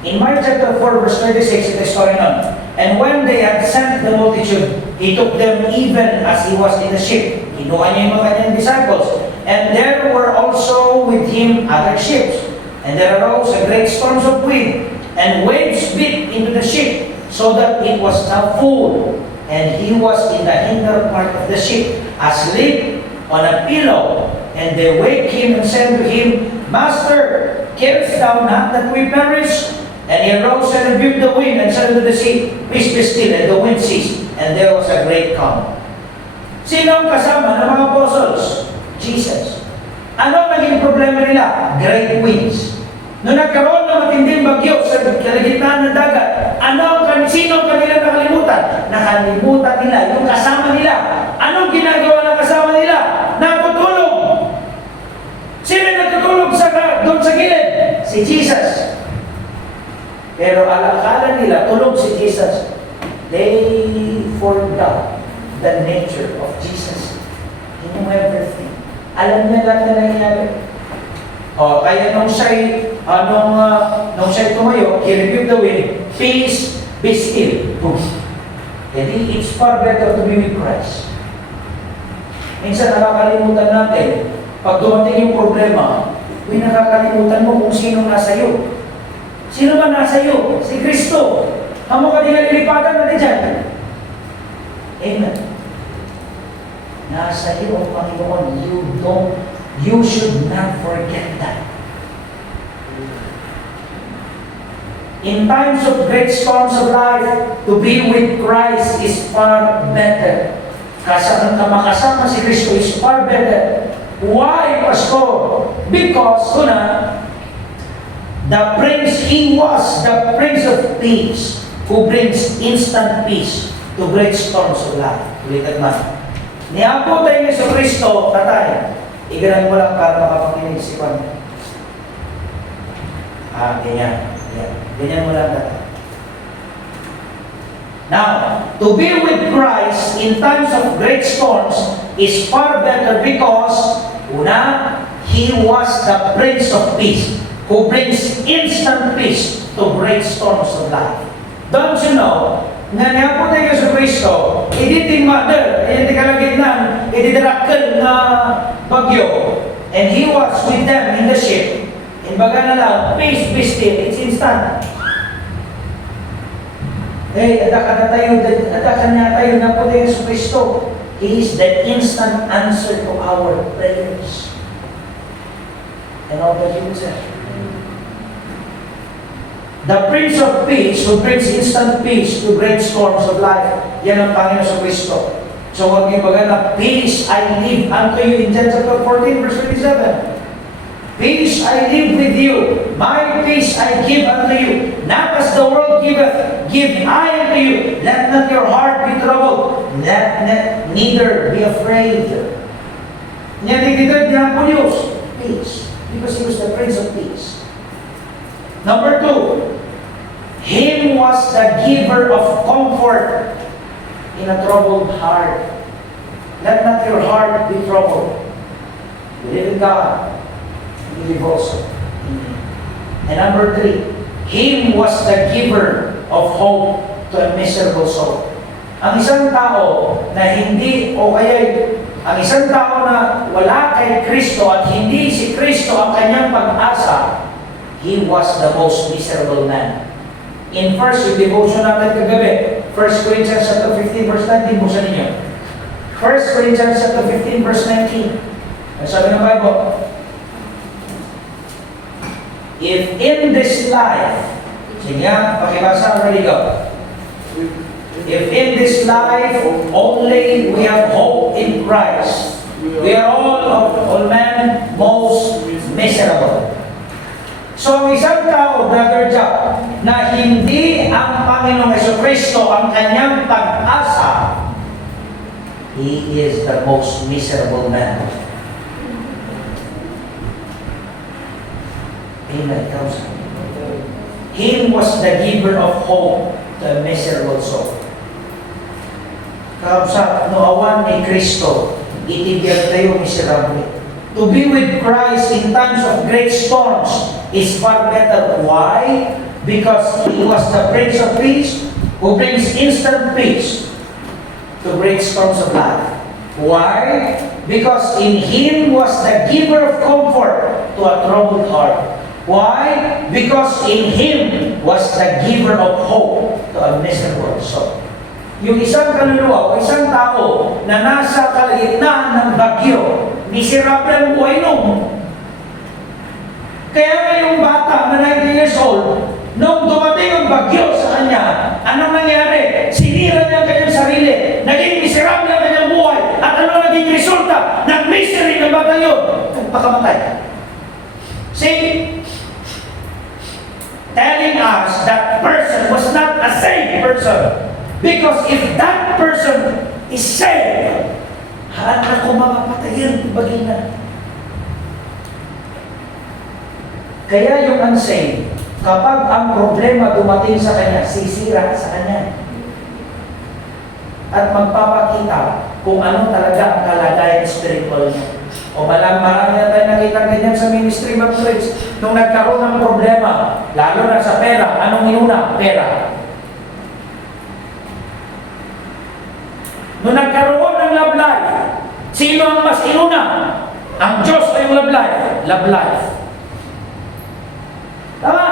In Mark chapter 4 verse 36, it is going on. And when they had sent the multitude, He took them even as He was in the ship. Kinuha niya yung mga kanyang disciples. And there were also with Him other ships. And there arose a great storms of wind, and waves beat into the ship, so that it was now full. And He was in the hinder part of the ship, asleep on a pillow. And they wake Him and said to Him, Master, carest thou not that we perish? And He arose and rebuked the wind, and said to the sea, Peace be still, and the wind ceased. And there was a great calm. Sino ang kasama ng mga apostles? Jesus. Ano ang naging problema nila? Great winds. Noong nagkaroon ng matinding bagyo sa kalagitnaan ng dagat, sino ang kanilang nakalimutan? Nakalimutan nila yung kasama nila. Anong ginagawa ng kasama nila? Natutulog. Sino natutulog doon sa gilid? Si Jesus. Pero akala nila tulog si Jesus. They forgot the nature of Jesus. He knew everything. Alam niya lahat na nangyayari. Kaya nung siya'y nung siya tumayo, he rebuked the wind, peace, be still. Boom. Hindi, it's far better to be with Christ. Minsan nakakalimutan natin, pag dumating yung problema, nakakalimutan mo kung sino nasa iyo. Sino man nasa iyo? Si Kristo. Amo ka din nalilipatan na dyan. Amen. Nasa iyo ang Panginoon. You should not forget that. In times of great storms of life, to be with Christ is far better. Makasama si Kristo is far better. Why, Pastor? Because, He was the Prince of Peace who brings instant peace to great storms of life. Ulitin man. Niyapo tayo sa Kristo, tatay. Igalan mo lang para makapakinig si Juan. Ganyan. Ganyan mo lang tatay. Now, to be with Christ in times of great storms is far better because, He was the Prince of Peace who brings instant peace to great storms of life. Don't you know, nga niya po tayo sa Kristo, editing mother, hindi kalagitnan, edidrakal na bagyo, and He was with them in the ship. Baga na lang, peace, be still, it's instant. Adakan niya tayo na po tayo sa Kristo. He is the instant answer to our prayers. And all that you say. The Prince of Peace who brings instant peace to great storms of life. Yan ang Panginoon sa Kristo. So huwag niyo baga peace I leave unto you in John chapter 14 verse 27. Peace I leave with you, my peace I give unto you. Not as the world giveth, give I unto you. Let not your heart be troubled, let neither be afraid. Niya tinitid niya po Diyos, peace, because He was the Prince of Peace. Number 2, Him was the giver of comfort in a troubled heart. Let not your heart be troubled. Believe in God. Believe also. And number 3, Him was the giver of hope to a miserable soul. Ang isang tao na ang isang tao na wala kay Kristo at hindi si Kristo ang kanyang pag-asa, he was the most miserable man. In first, yung devotion natin kagabi, 1 Corinthians chapter 15 verse 19, buksan ninyo. 1 Corinthians chapter 15 verse 19. Ang sabi ng Bible, if in this life, sige nga, pakibasa, ready go. If in this life only we have hope in Christ, we are all men most miserable. So ang isang tao, Brother Jack, na hindi ang Panginoong Jesucristo ang kanyang pag-asa, he is the most miserable man. Amen. Him was the giver of hope to a miserable soul. Kausap, no awan ni Kristo, itibiyag tayo miserable. To be with Christ in times of great storms is far better. Why? Because He was the Prince of Peace who brings instant peace to great storms of life. Why? Because in Him was the giver of comfort to a troubled heart. Why? Because in Him was the giver of hope to a miserable soul. Yung isang kaluluwa o isang tao na nasa kalagitnaan ng bagyo, miserable ang buhay nung. Kaya nga yung bata na 19 years old, nung dumating ang bagyo sa kanya, anong nangyari? Sinira niya ang kanyang sarili, naging miserable ang kanyang buhay, at ano naging resulta ng misery ng bata yun? Pagpakamatay. See? Telling us that person was not a saved person. Because if that person is saved, haan ako mapapatayin, bagina. Kaya yung unsaved, kapag ang problema dumating sa kanya, sisira sa kanya. At magpapakita kung ano talaga ang kalagayan spiritual niya. O O marami na tayo nakita ganyan sa ministry of Praise. Nung nagkaroon ng problema, lalo na sa pera, anong inuna? Pera. Nung nagkaroon ng love life, sino ang mas inuna? Ang Diyos o yung love life? Love life. Tama?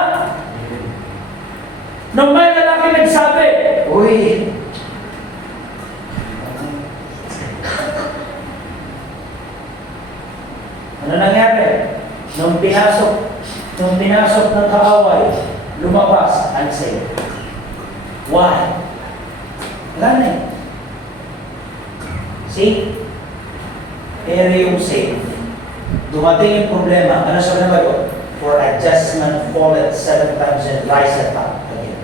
Nung may lalaki nagsabi, uy, ano nangyari? Nung pinasok ng kaaway, lumabas, unsaved. Why? Wala na eh. See? Pero yung saved, dumating yung problema. Ano sabi na ba ito? For adjustment, fall at 7 times and rise at top again.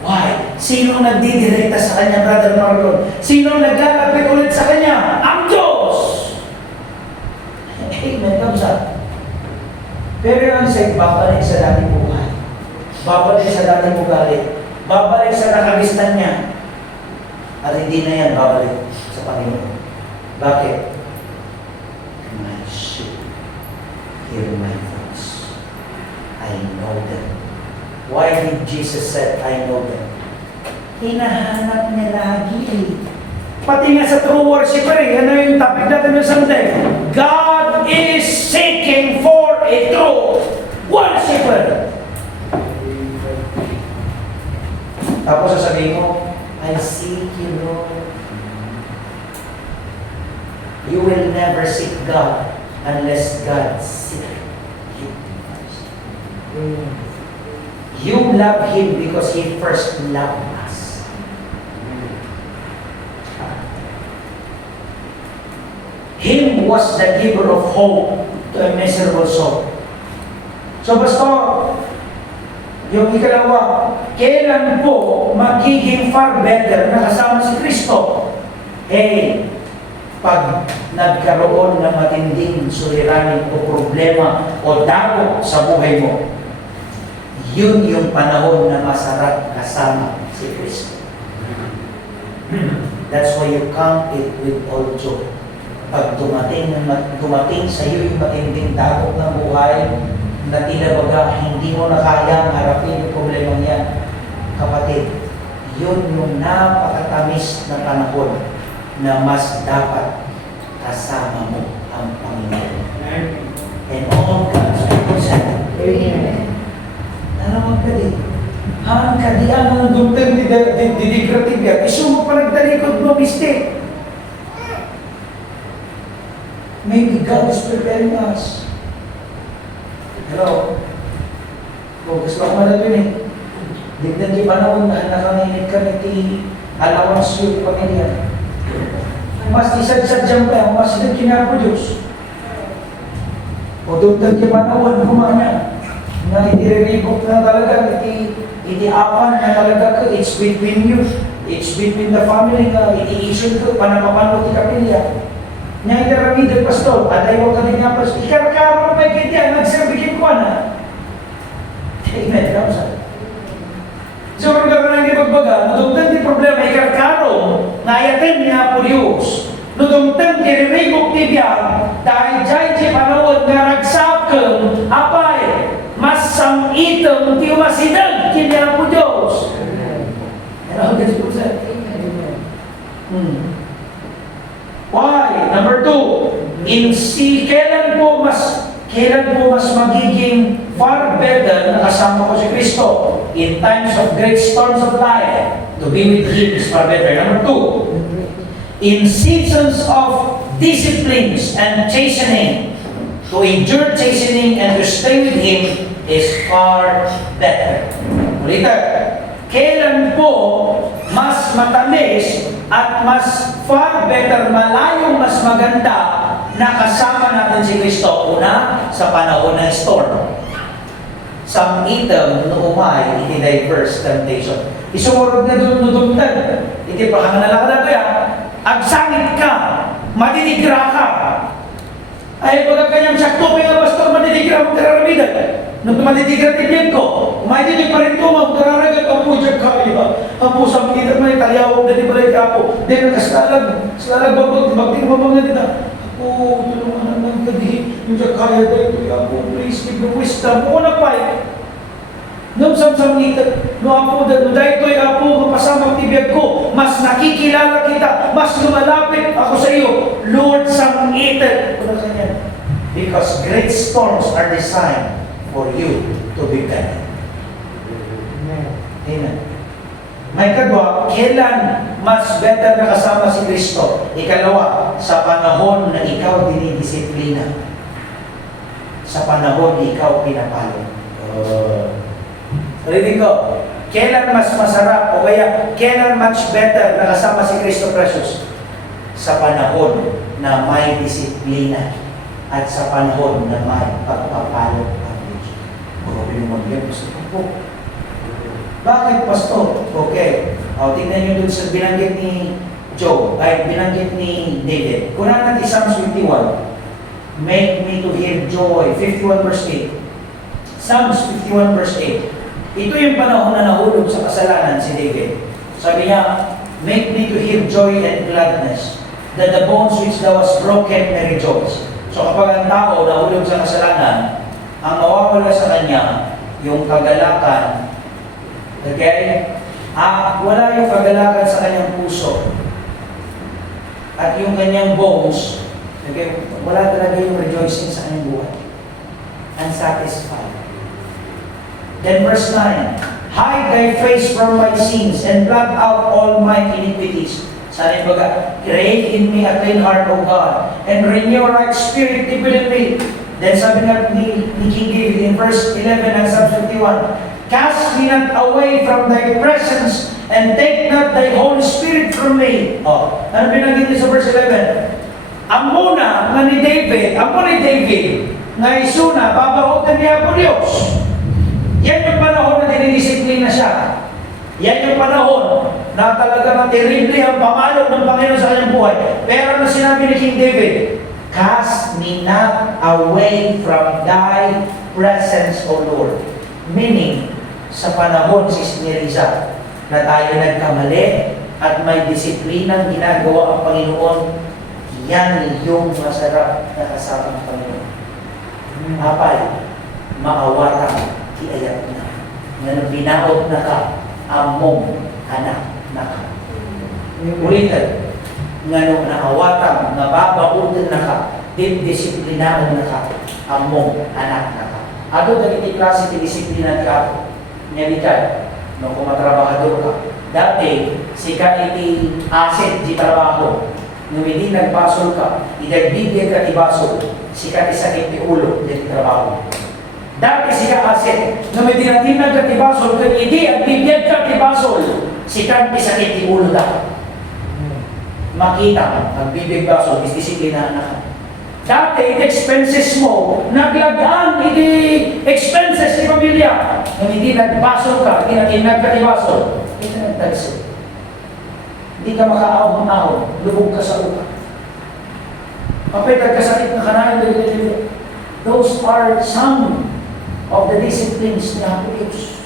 Why? Sino nagdidirekta sa kanya, Brother Marlon? Sino naglalapit ulit sa kanya? Ang Diyos! Amen, kamsa. Pero yung saved, babalik sa dating buhay. Babalik sa dating ugali. Babalik sa nakagistan niya. At hindi na yan babalik sa Panginoon. Bakit? My sheep hear my voice. I know them. Why did Jesus say, I know them? Hinahanap niya lagi eh. Pati nga sa true worshiper eh. Ano yung topic natin yung Sunday? God is seeking for a true worshiper. Tapos sasabihin mo, I seek you, Lord. You will never seek God unless God seeks you first. You love Him because He first loved us. Him was the giver of hope to a miserable soul. So, Pastor, yung ikalawa, kailan po magiging far better na kasama si Kristo? Hey, pag nagkaroon ng matinding suliranin o problema o dako sa buhay mo, yun yung panahon na masarap kasama si Kristo. That's why you count it with all joy. Pag dumating sa iyo yung matinding dako ng buhay, na tila baga hindi mo na kayang harapin yung problema niya, kapatid, yun yung napakatamis na panahon na mas dapat kasama mo ang Panginoon. And all God's people said, Amen. Narawag ka din. Ang kadian ng dugtang didigrative yan, isumo pa nagtalikod mo, mistake. Maybe God is preparing us. Hello? Gusto ko na doon eh. Dignan di panahon na nakanginig ka niti allowance yung pamilya. Mas isad-sadyang pa, mas din kinapo Diyos. O doon di panahon kumanya na idireribok na talaga, iti-apan na talaga ka, it's between you, it's between the family nga, iti-issue ko, panapapano ti kapilya. Nya itaramid pastor, aday wag ka din nga pastor. Ikarakaroon pa kiti ang nagserbikin ko na. Amen, kamsa. So, kung gano'n ang ipagbaga, nadugtan di problema, ikarakaroon, na ayatin niya po Diyos. Nadugtan di ririgok ti biyang, dahil dyan di panawad nga nagsakam, apay, masang itong ti umasidag, kiniya po Diyos. Ano, kasi po sa? Why? Number 2, kailan po mas magiging far better na kasama ko si Kristo? In times of great storms of life, to be with Him is far better. Number 2, in seasons of disciplines and chastening, to endure chastening and to stay with Him is far better. Ulitin, kailan po mas matamis at mas far better, malayong mas maganda na kasama natin si Kristo? Una, sa panahon ng storm. Some item no umay, iti diverse temptation. Isumurog na doon, iti pahangan na lang na kaya, agsangit ka, matitigra ka. Ay, pagka kanyang sakto, may pastor, matitigra mo kararamidan. Nung matitigra tibyan ko, umay pa rin tumang, kararagat ang pujag ka, ang pusang kita mo, italiyawag na di balay ka po. Then, nagkaslalag, babag, magtingmabang na dito. Ako, tulungan naman kadi, yung kaya dahil ako, please give me wisdom. Kung na pa nung samsamitan, no apo, no dahil ko'y apo, kapasamang tibiyag ko, mas nakikilala kita, mas lumalapit ako sa iyo. Lord, samngitan ko na kanya. Because great storms are designed for you to be better. Amen. May kagwa, kailan mas better na kasama si Kristo? Ikalawa, sa panahon na ikaw dinidisiplina. Sa panahon na ikaw pinapalo. Rinig ko, kailan mas masarap o kaya kailan much better na kasama si Kristo Precious? Sa panahon na may disiplina at sa panahon na may pagpapalo ang Diyos. Grabe naman yan, Pastor po. Bakit, Pastor? Okay. Tingnan nyo dun sa binanggit ni Job, ay binanggit ni David. Kunan natin Psalms 51. Make me to hear joy. 51 verse 8. Psalms 51 verse 8. Ito yung panahon na nahulog sa kasalanan si David. Sabi niya, make me to hear joy and gladness, that the bones which thou hast broken may rejoice. So kapag ang tao nahulog sa kasalanan, ang mawawala sa kanya, yung kagalakan, okay? Wala yung kagalakan sa kanyang puso. At yung kanyang bones, okay? Wala talaga yung rejoicing sa kanyang buhay. Unsatisfied. Then verse 9, hide thy face from my sins and blot out all my iniquities. Sana yung baga, create in me a clean heart, O God, and renew a right spirit within me. Then sabi nga ni King David in verse 11 and Psalm 51, cast me not away from thy presence and take not thy Holy Spirit from me. Ano binanggit niya sa verse 11? Ang muna nga ni David, nga isuna, babahutan niya po Diyos. Yan yung panahon na dinidisiplina siya. Yan yung panahon na talaga ng terrible ang pamalo ng Panginoon sa kanyang buhay. Pero na sinabi ni King David, cast me not away from thy presence, O Lord. Meaning, sa panahon si Riza, na tayo nagkamali at may disiplinang ginagawa ang Panginoon, yan yung masarap na kasama ng Panginoon. Apay, maawata, iayat na. Nga binaot na ka, among anak na ka. Ulitin, nga nung naawatan, nga babautin na ka, disiplinaon na ka, among anak na ka. Ato dagiti klase ti disiplina ka, nyalikan, nung kumatrabahador ka. Dati, sika iti asset di trabaho. Nung hindi nagbasol ka, idagbigyan ka ti basol, sika ti sakit ti ulo di trabaho. Dati sika aset, na may dinatinag ka tibasol, kung hindi at bibiyag ka tibasol, sika sakit ti ulo da. Makita, nagbibig basol, disiplina na ka. Dati, expenses mo, naglagaan, hindi expenses ni pamilya. Kung hindi nagbasol ka, hindi natinag ka tibasol, hindi nagtagso. Hindi ka makaahon-ahon, lubog ka sa uka. Kapag kasakit na kanayan, those are some of the disciplines ni Apo Diyos.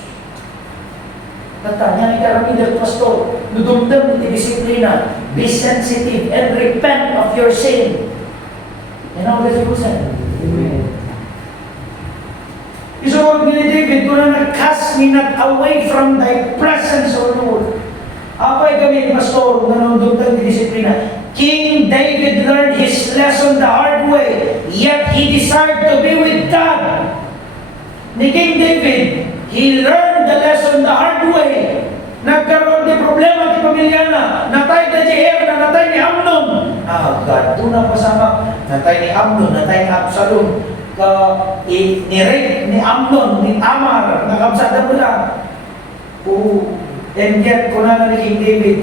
Tatanya ni Karamidal Pastor, nudumdum ni disiplina, be sensitive and repent of your sin. Yan ang resolution. Amen. Isawag ni David, kung na nag-cast me not away from thy presence, O Lord. Apay kami, Pastor, nanundumdum ni disiplina. King David learned his lesson the hard way, yet he desired to be with God. Ni King David, he learned the lesson the hard way. Nagkaroon di problema di pamilya na. Natay na Jeher, natay ni Amnon. God, doon ang pasama. Natay ni Amnon, natay ni Absalom. Ni-rape ni Amnon, ni Tamar, nakabsada mo lang. And yet, kuna ni King David,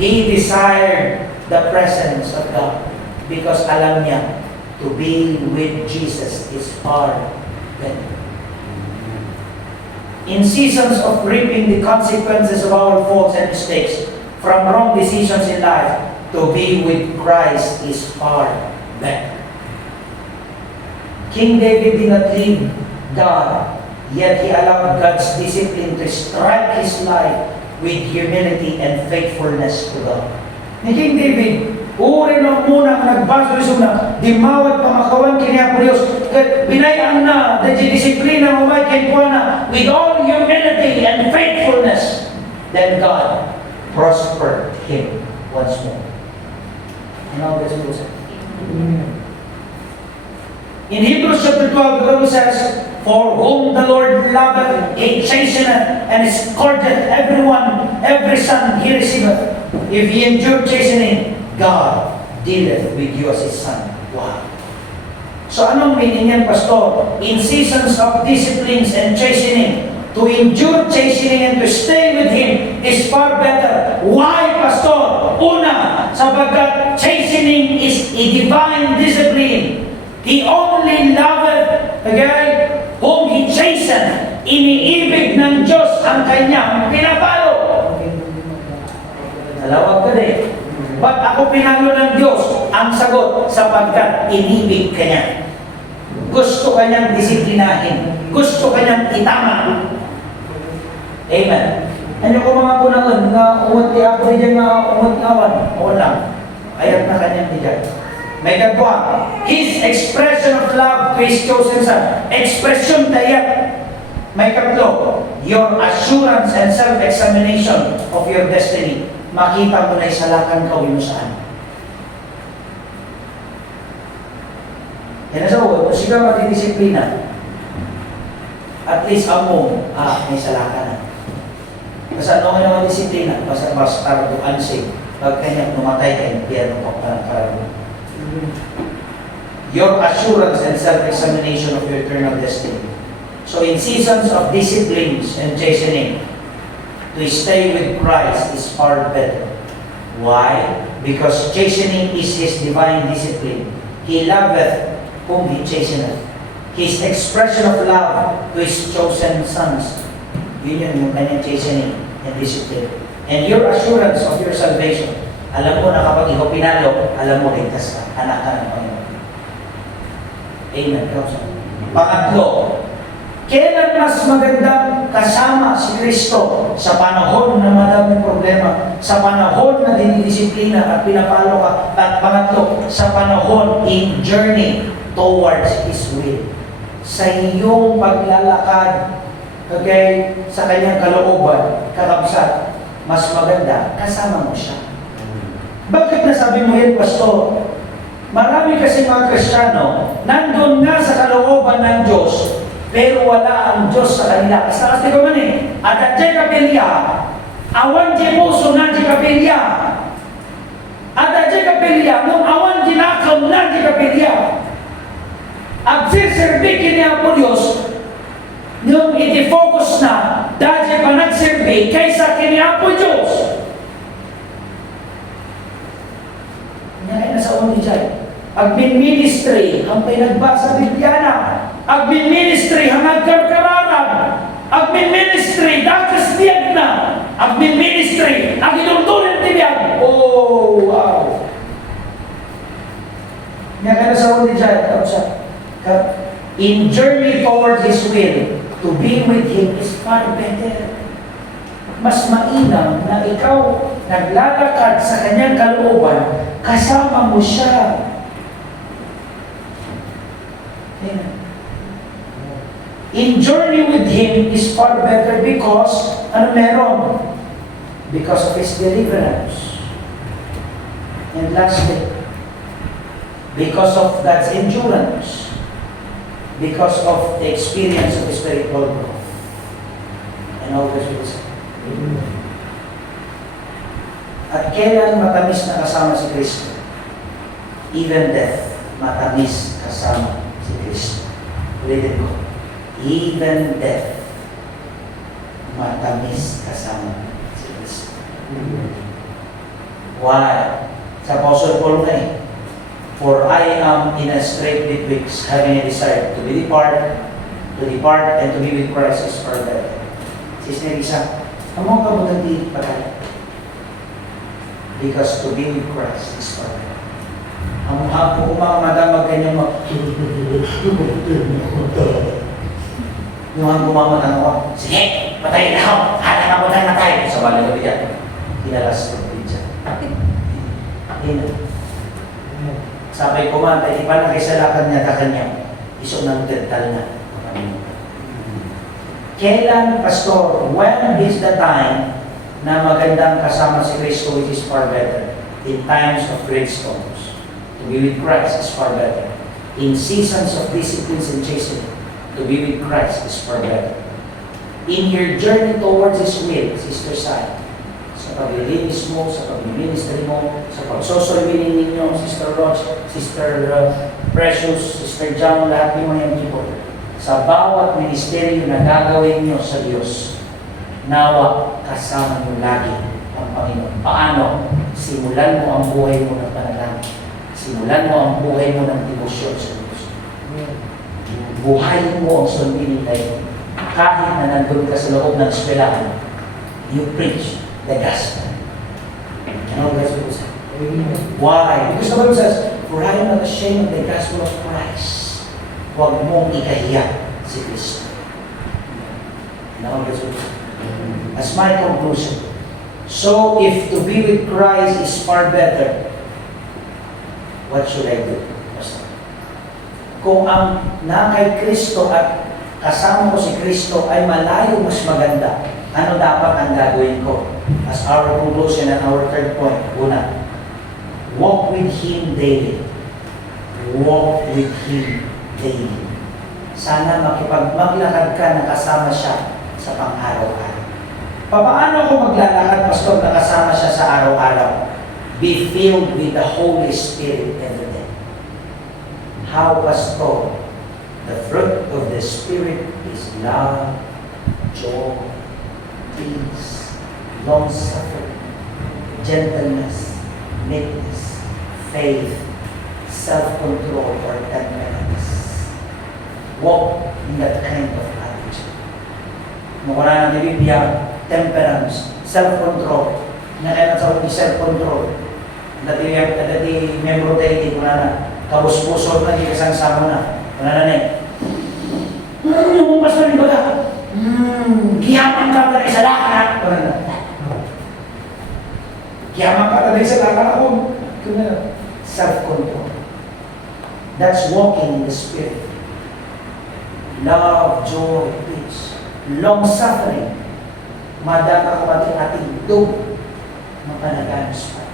he desired the presence of God. Because alam niya, to be with Jesus is far better. In seasons of reaping the consequences of our faults and mistakes, from wrong decisions in life, to be with Christ is far better. King David did not leave God, yet he allowed God's discipline to strike his life with humility and faithfulness to God. Ni King David, Uri ng muna nagbaso isong na dimawat pamakawan kiniya po Diyos. Kat binayaan na, dahil disiplina mo may kaya na with all humility and faithfulness. Then God prospered him once more. Ano ang gusto ko? In Hebrews chapter 12, the Bible says, for whom the Lord loveth, he chasteneth, and scourgeth every son he receiveth. If he endure chastening, God dealeth with you as his son. Wow. So anong meaning yan, Pastor? In seasons of disciplines and chastening, to endure chastening and to stay with him is far better. Why, Pastor? Una, sapagkat chastening is a divine discipline. He only loveth, okay, whom he chastened. Iniibig ng Diyos ang kanyang pinapalo. Nalawag ka din. Ba't ako pinalo ng Diyos? Ang sagot, sapagkat inibig ka niya. Gusto ka niyang disiplinahin. Gusto ka niyang itama. Amen. Ano ko mga punangon na umot ni Apo diyan na umot nawan? O lang. Ayat na kanyang diyan. May kagwa. His expression of love to his chosen son. Expression tayak. May katlo. Your assurance and self-examination of your destiny. Makita mo na isalakan ka mo saan. Yan na sa uwi, kung siya magdidisiplina, at least amo, may salakan na. Kasi ano nga naman disiplina, basta tardo, unsafe, pag kanya numatay ka, impyerno pa ng karami. Your assurance and self-examination of your eternal destiny. So in seasons of disciplines and chastening, to stay with Christ is far better. Why? Because chastening is His divine discipline. He loveth whom He chasteneth. His expression of love to His chosen sons. Yun yung kanyang chastening and discipline. And your assurance of your salvation. Alam mo na kapag ikaw pinalo, alam mo ligtas ka. Anak ka ng Panginoon. Amen. Pangatlo, kailan mas magandang kasama si Kristo sa panahon na maraming problema, sa panahon na dinidisiplina at pinapalo ka, at pangatlo, sa panahon in journey towards His will. Sa iyong paglalakad, okay, sa kanyang kalooban, kakabsat, mas maganda, kasama mo siya. Bakit nasabi mo yan, Pastor? Marami kasi mga Kristiyano, nandun nga sa kalooban ng Diyos, pero wala ang Diyos sa kanila. Kasi ko man at at jay kapilya, awan jay puso na jay kapilya. At at jay kapilya, nung awan jay nakam na jay kapilya. At sirserbikin niya po Diyos, nung iti-focus na, dahil pa nagsirbi, kaysa kiniya po Diyos. Ngayon na sa undi dyan. Agbin ministry, ang pinagbasa Biblia na. Agbin ministry, hanggang karkararan. Agbin ministry, dakas biyag na. Agbin ministry, ang inuntunan tibiyag. Oh, wow. Ngayon na sa undi dyan. In journey toward His will, to be with Him is far better. Mas mainam na ikaw naglalakad sa kanyang kalooban, kasama mo siya. In journey with Him is far better because, ano meron? Because of His deliverance. And lastly, because of God's endurance. Because of the experience of the spiritual growth. And all this will say. At kailan matamis na kasama si Kristo? Even death, matamis kasama si Kristo. Ulitin ko. Even death, matamis kasama si Kristo. Why? Sa Apostle Paul na for I am in a strait betwixt, having a desire to depart and to be with Christ is far better. Sister Lisa, amo ka mo nagdi patay? Because to be with Christ is far better. Ang hapo umamadamag kanyang yung ang gumamatang ako, sige, patayin na ako, hanap ako na natay. Sa balik ko diyan, kinalas ko diyan. Sabay kumanta, di pa nakisalakan niya kanya. Iso ng dental na. Kailan, Pastor, when is the time na magandang kasama si Kristo, which is far better? In times of great storms. To be with Christ is far better. In seasons of disciplines and chastening, to be with Christ is far better. In your journey towards His will, Sister Sai, sa paglilinis mo, sa pag-ministry mo, sa pagsosolvinin ninyo, Sister Roch, Sister Precious, Sister Jam, lahat ng mga people, sa bawat ministeryo na gagawin nyo sa Diyos, nawa kasama nyo lagi ang Panginoon. Paano? Simulan mo ang buhay mo ng panalangin. Simulan mo ang buhay mo ng devotion sa Diyos. Buhayin mo ang sundin tayo. Kahit na nandun ka sa loob ng eskwelahan, you preach the gospel. Ano ang gospel sa? Why? Because the Bible says, for I am not ashamed of the gospel of Christ. Huwag mong ikahiya si Kristo. Ano ang gospel sa? That's my conclusion. So, if to be with Christ is far better, what should I do? Pastor? Kung ang na kay Kristo at kasama ko si Kristo ay malayo mas maganda, ano dapat ang gagawin ko? As our conclusion and our third point, una, walk with Him daily. Walk with Him daily. Sana maglakad ka na kasama siya sa pang-araw-araw. Paano ako maglalakad, Pastor, na kasama siya sa araw-araw? Be filled with the Holy Spirit every day. How, Pastor? The fruit of the Spirit is love, joy, peace, long-suffering, gentleness, meekness, faith, self-control, or temperance. Walk in that kind of attitude. Mukha na ng Biblia, temperance, self-control. Nakailan sa ulit self-control. Dati membro tayo, hindi ko na kabus-puso na, hindi kasang-sama na. Wala na eh. Yung pastor, di ba ka? Kiyaman ka talaga sa lahat. Wala na. Kiyaman ka talaga sa lahat ako. Self-control. That's walking in the Spirit. Love, joy, peace. Long-suffering. Madaka kapag ating dug, mapanaganos pa.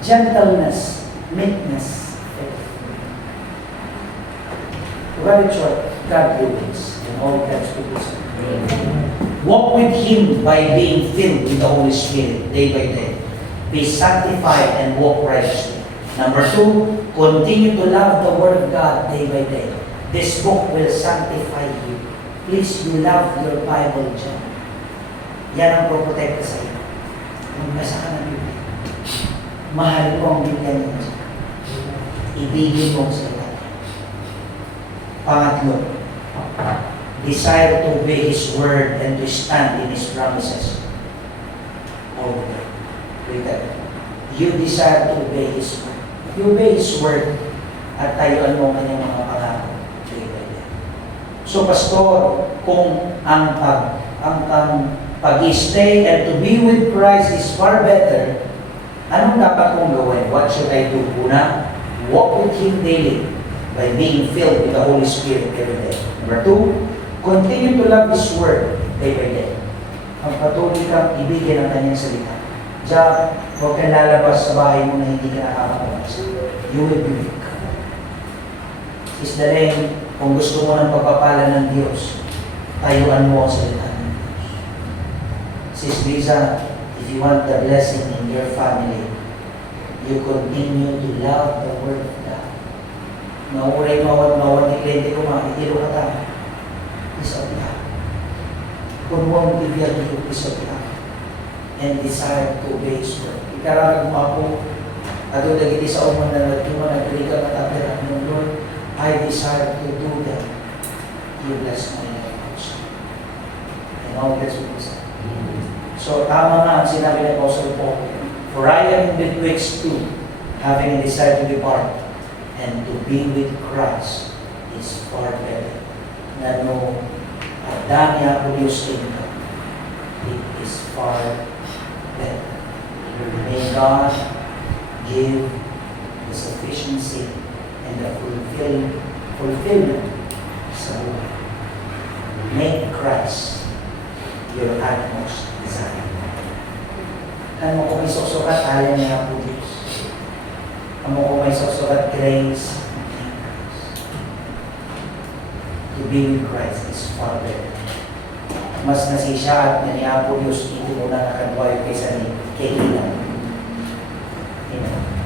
Gentleness, meekness, faith. To cut it short, God wills in all times to do so. Walk with Him by being filled with the Holy Spirit day by day. Be sanctified and walk righteously. Number 2, continue to love the Word of God day by day. This book will sanctify you. Please, you love your Bible, John. Yan ang proprotect sa iyo. Magbasa ka ng Biblia. Mahal mo ang Biblia mo. Ibigin mo sa iyo. Pangatlo, desire to obey His word and to stand in His promises. All the time. Read that. You desire to obey His word. You obey His word at tayuan mo ang kanyang mga pangako. So, Pastor, kung ang pag-stay and to be with Christ is far better, anong dapat kong gawin? What should I do? Una, walk with Him daily by being filled with the Holy Spirit every day. Number 2, continue to love His Word day by day. Ang patuloy kang ibigin ang kanyang salita. Diyan, huwag kang lalabas sa bahay mo na hindi ka nakakapalabas. You will be weak. Sis Dareng, kung gusto mo ng pagpapala ng Diyos, tayuan mo ang salita ng Diyos. Sis Liza, if you want the blessing in your family, you continue to love the Word of God. Nauuray mo ni kliyente ko, makikilo ka tayo. Isaw ka. Kung mo ang bibiyag niyo, isaw ka. And desire to obey His Word. Ikararag mo ako, at dagiti sa umang na nagtuman, nagkaliga ka tapirang ng Lord, I desire to do that. You bless my life also. And all that's what He said. So, tama nga ang sinabi ng Apostle Paul. For I am betwixt two, having a desire to depart, and to be with Christ is far better. Na no, dami ako Diyos ka. It is far better. May God give the the sufficiency and the fulfillment sa buhay. Make Christ your utmost desire. Ano kung may susukat, ayaw niya po Diyos. Ano kung may susukat, grace, to be with Christ is far better. Mas nasisya at naniya po Diyos, hindi mo na nakadway kaysa ni kailan.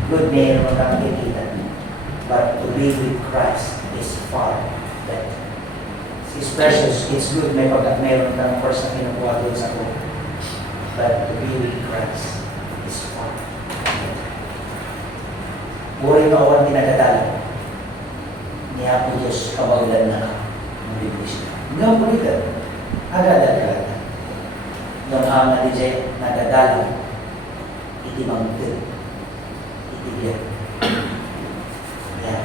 Good meron mo kang kailan. But to be with Christ is far better. It's precious, it's good, meron kang first na kinukuha doon sa buhay. But to be with Christ is far better. Buhay na awan tinagadalan. Niya po Diyos, kawalan na ka. Mabibis na. Ngayon po dito, agad-agad. Yung hanga di Jay, nagadalan. Itimangtil. Itibiyag. Yan.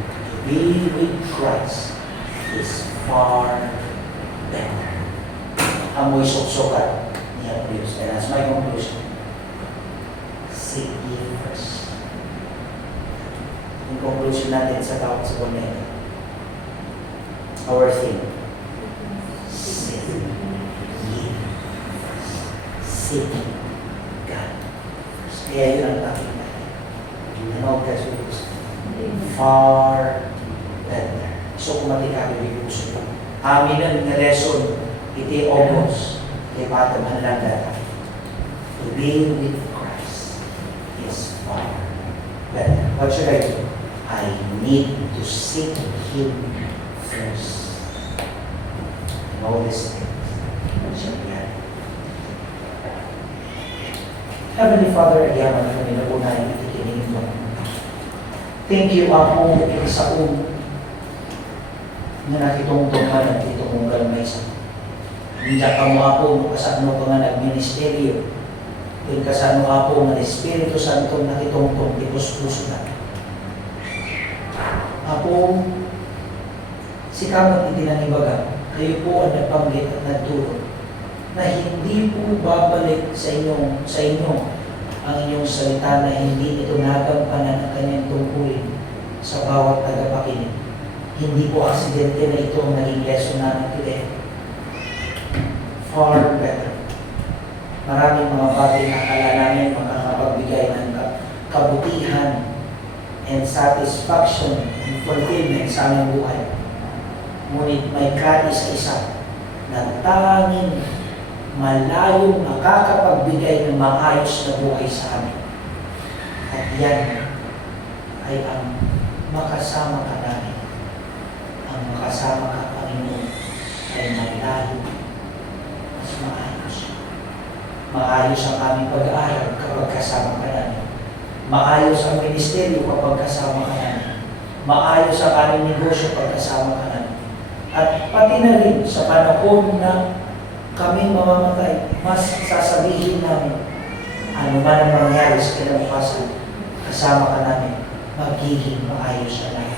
To be with Christ is far better. Amoy suksukat niya po Diyos. And that's my conclusion. Seek ye first. Yung conclusion natin sa tawag sa Boneta. Our theme. Seek ye first. Seek God first. Kaya yun ang topic natin. And all that's what it is. Far better. So kung matikapin yung puso ko. Amin ang lesson. Iti August, kay Patam Hanlanda, to be with Christ is far better. What should I do? I need to seek Him first. And all these things shall be added. Heavenly Father, ayaman kami na unay itikinig mo. Thank you, Apo, sa na nakitungtungan at itunggal may sa hindi ka mo ako kasano ka nga nagministeryo. Hindi kasano ako nga Espiritu Santo nakitungtong tipos-puso na. Apo, si kamot itinanibaga, kayo po ang napanggit at nagturo na hindi po babalik sa inyo ang inyong salita na hindi ito nagampanan ang kanyang tungkulin sa bawat tagapakinig. Hindi po aksidente na ito ang naging lesson namin today. Far better. Maraming mga bagay na akala namin makakapagbigay ng kabutihan and satisfaction and fulfillment sa aming buhay. Ngunit may kaisa-isa na tanging malayong makakapagbigay ng maayos na buhay sa amin. At yan ay ang makasama ka namin. Ang makasama ka, Panginoon, ay malayo. Maayos. Maayos ang aming pag-aaral kapag kasama ka namin. Maayos ang ministeryo kapag kasama ka namin. Maayos ang aming negosyo kapag kasama ka namin. At pati na rin sa panahon na kami mamamatay, mas sasabihin namin, ano man ang mangyari sa kinabukasan, kasama ka namin, magiging maayos na lang.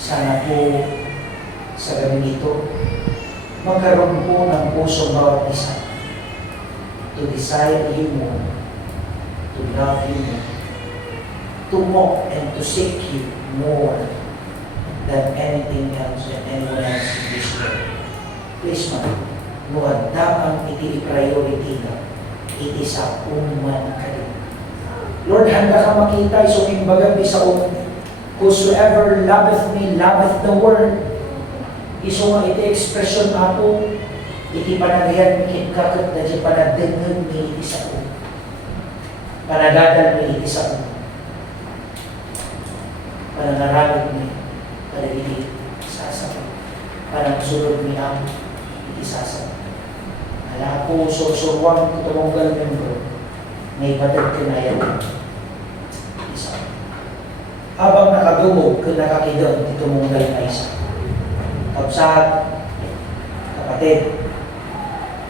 Sana po sa gabi ito, magkaroon po ng puso bawat isa to desire you more, to love you more, to walk and to seek you more than anything else and anyone else in this world. Please, man, Lord, dapat iti priority na iti sa umuman kayo. Lord, handa ka makita isumimbagan sa whosoever loveth me, loveth the world. Iso nga iti ekspresyon ako, iti panagyan mikit kakot na di panagdengag ni iti sa ko. Panagadan ni iti sa ko. Panangaramit ni kalagini sa ko. Panangsulod ni ako iti sa ko. Ala ko sursurwang kutumunggal membro, may patag kinayan isa. Habang nakadumog, nakakidon, itumunggal na isa. Kapsat, kapatid,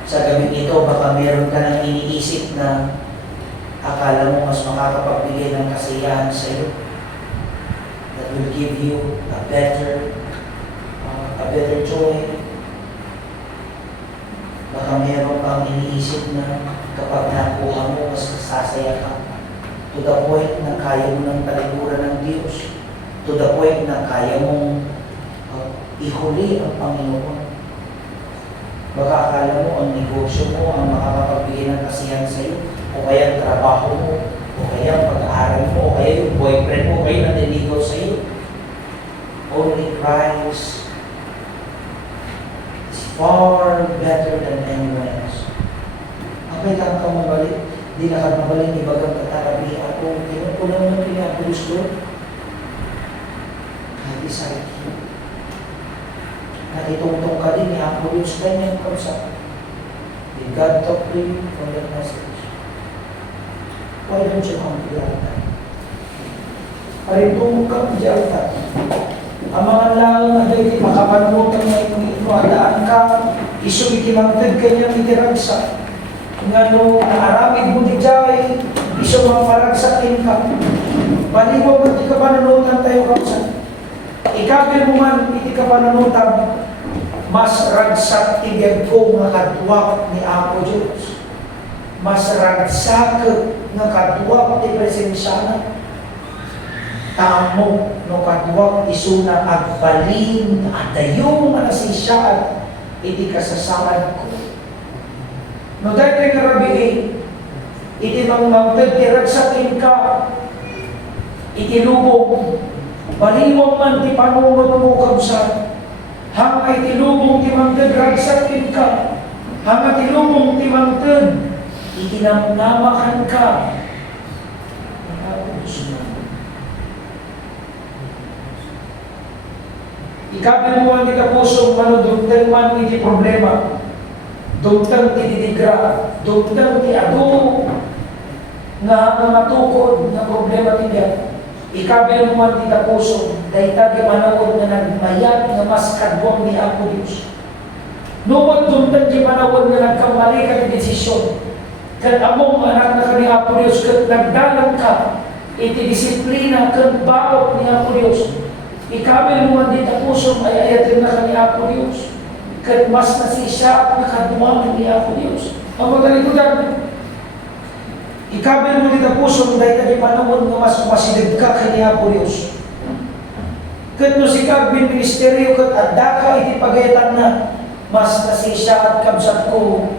sa gabi ito, baka meron ka nang iniisip na akala mo mas makakapagbigay ng kasiyahan sa iyo that will give you a better joy. Baka meron kang iniisip na kapag nakuha mo, mas sasaya ka. To the point na kaya mo ng talikuran ng Diyos. To the point na kaya mong ihuli ang Panginoon. Baka akala mo ang negosyo mo ang makakapagbigay ng kasiyahan sa iyo, o kaya ang trabaho mo, o kaya ang pag-aaral mo, o kaya yung boyfriend mo, o kaya naniligaw sa iyo. Only Christ is far better than anyone else. Ang kailangan ka mabalik, di na ka mabalik, ibagang katarabi ako, kinukulang mo pinapulis doon. Kahit isa rin. Nakitungtong ka din ni Apo Diyos kanyang kausap. Did God talk to you from that message? Why don't you come to the altar? Paritungog ka di altar. Ang mga lang na dahil makapanutan na ito, adaan ka, isumikimangtad kanyang itiragsa. Nga no, aramid mo di jay, isumamparagsakin ka. Paliwag mo di ka panunutan tayo kausap. Ikabil mo man, hindi ka panunutan, mas ragsak tigyan ko nga kadwak ni Apo Diyos. Mas ragsak nga kadwak ti presensya. Tamo no kadwak isuna agbalin at dayong manasisyaan, hindi kasasarad ko. No dahil nga rabi iti mangmangtad ti ragsakin ka, itilubog, baliwang man ti panunod mo kabsan, hang ay tilubong ti mangtad ragsakin ka, hang ay tilubong ti mangtad, itinamnamakan ka. Ikabil mo ang kita pusong manudugtan man iti problema, dugtang ti didigra, dugtang ti adu, nga matukod na problema ti diyan. Ikabil mo man kita puso, dahil tagi panawod na nagmayat nga mas kadwang ni Apo Diyos. Nuwag dumtan di panawod na nagkamali ka ni desisyon. Kat among anak na ka ni Apo Diyos, kat nagdalang ka, iti disiplina, kat baot ni Apo Diyos. Ikabil mo man kita puso, ay ayatin na ka ni Apo Diyos. Kat mas nasisya at nakadwang ni Apo Diyos. Ang magalikudan, ikabil mo dito puso, dahil tayo panahon nga mas masidib ka kaniya po Diyos. Kat no si Kagbin Ministeryo, kat adda ka iti pagayatan na, mas nasisya at kabsat ko,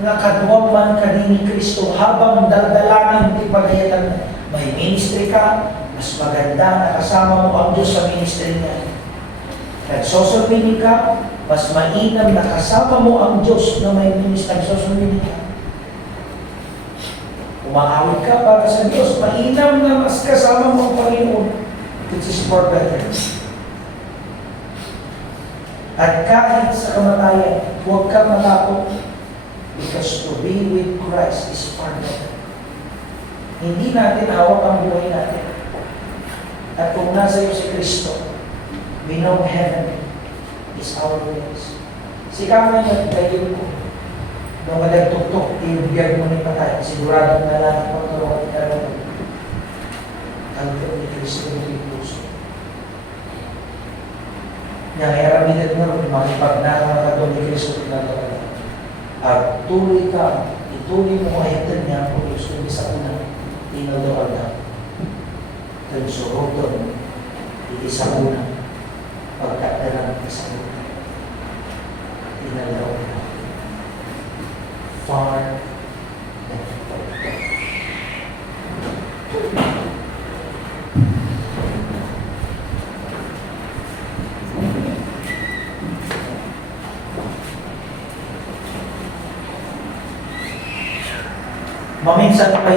nga kadwang man kanini Kristo, habang daldalanan iti pagayatan na, may ministry ka, mas maganda na kasama mo ang Diyos sa ministry niya. Nagsosumini ka, mas mainam na kasama mo ang Diyos na may ministry. Nagsosumini ka. Umaawit ka para sa Diyos, mainam na mas kasama mo ang Panginoon, which is far better. At kahit sa kamatayan, huwag ka matakot, because to be with Christ is far better. Hindi natin hawak ang buhay natin. At kung nasa iyo si Kristo, we know heaven is our place. Sikaman niya, gayon ko. Nung madagtuktok, ibigyan mo ni patay, siguradong nalanak mo tulungan ni Karang. Kanto ni Kristo ng puso. Nangyaramitan mo, makipagnakaw ka doon ni Kristo ng at tuloy ka, ituloy mo kahitan niya kung gusto niya sa una, inaloan na. Tansuroton, iti sa una, pagkatalang sa una. Inalaw na. Far maminsan pa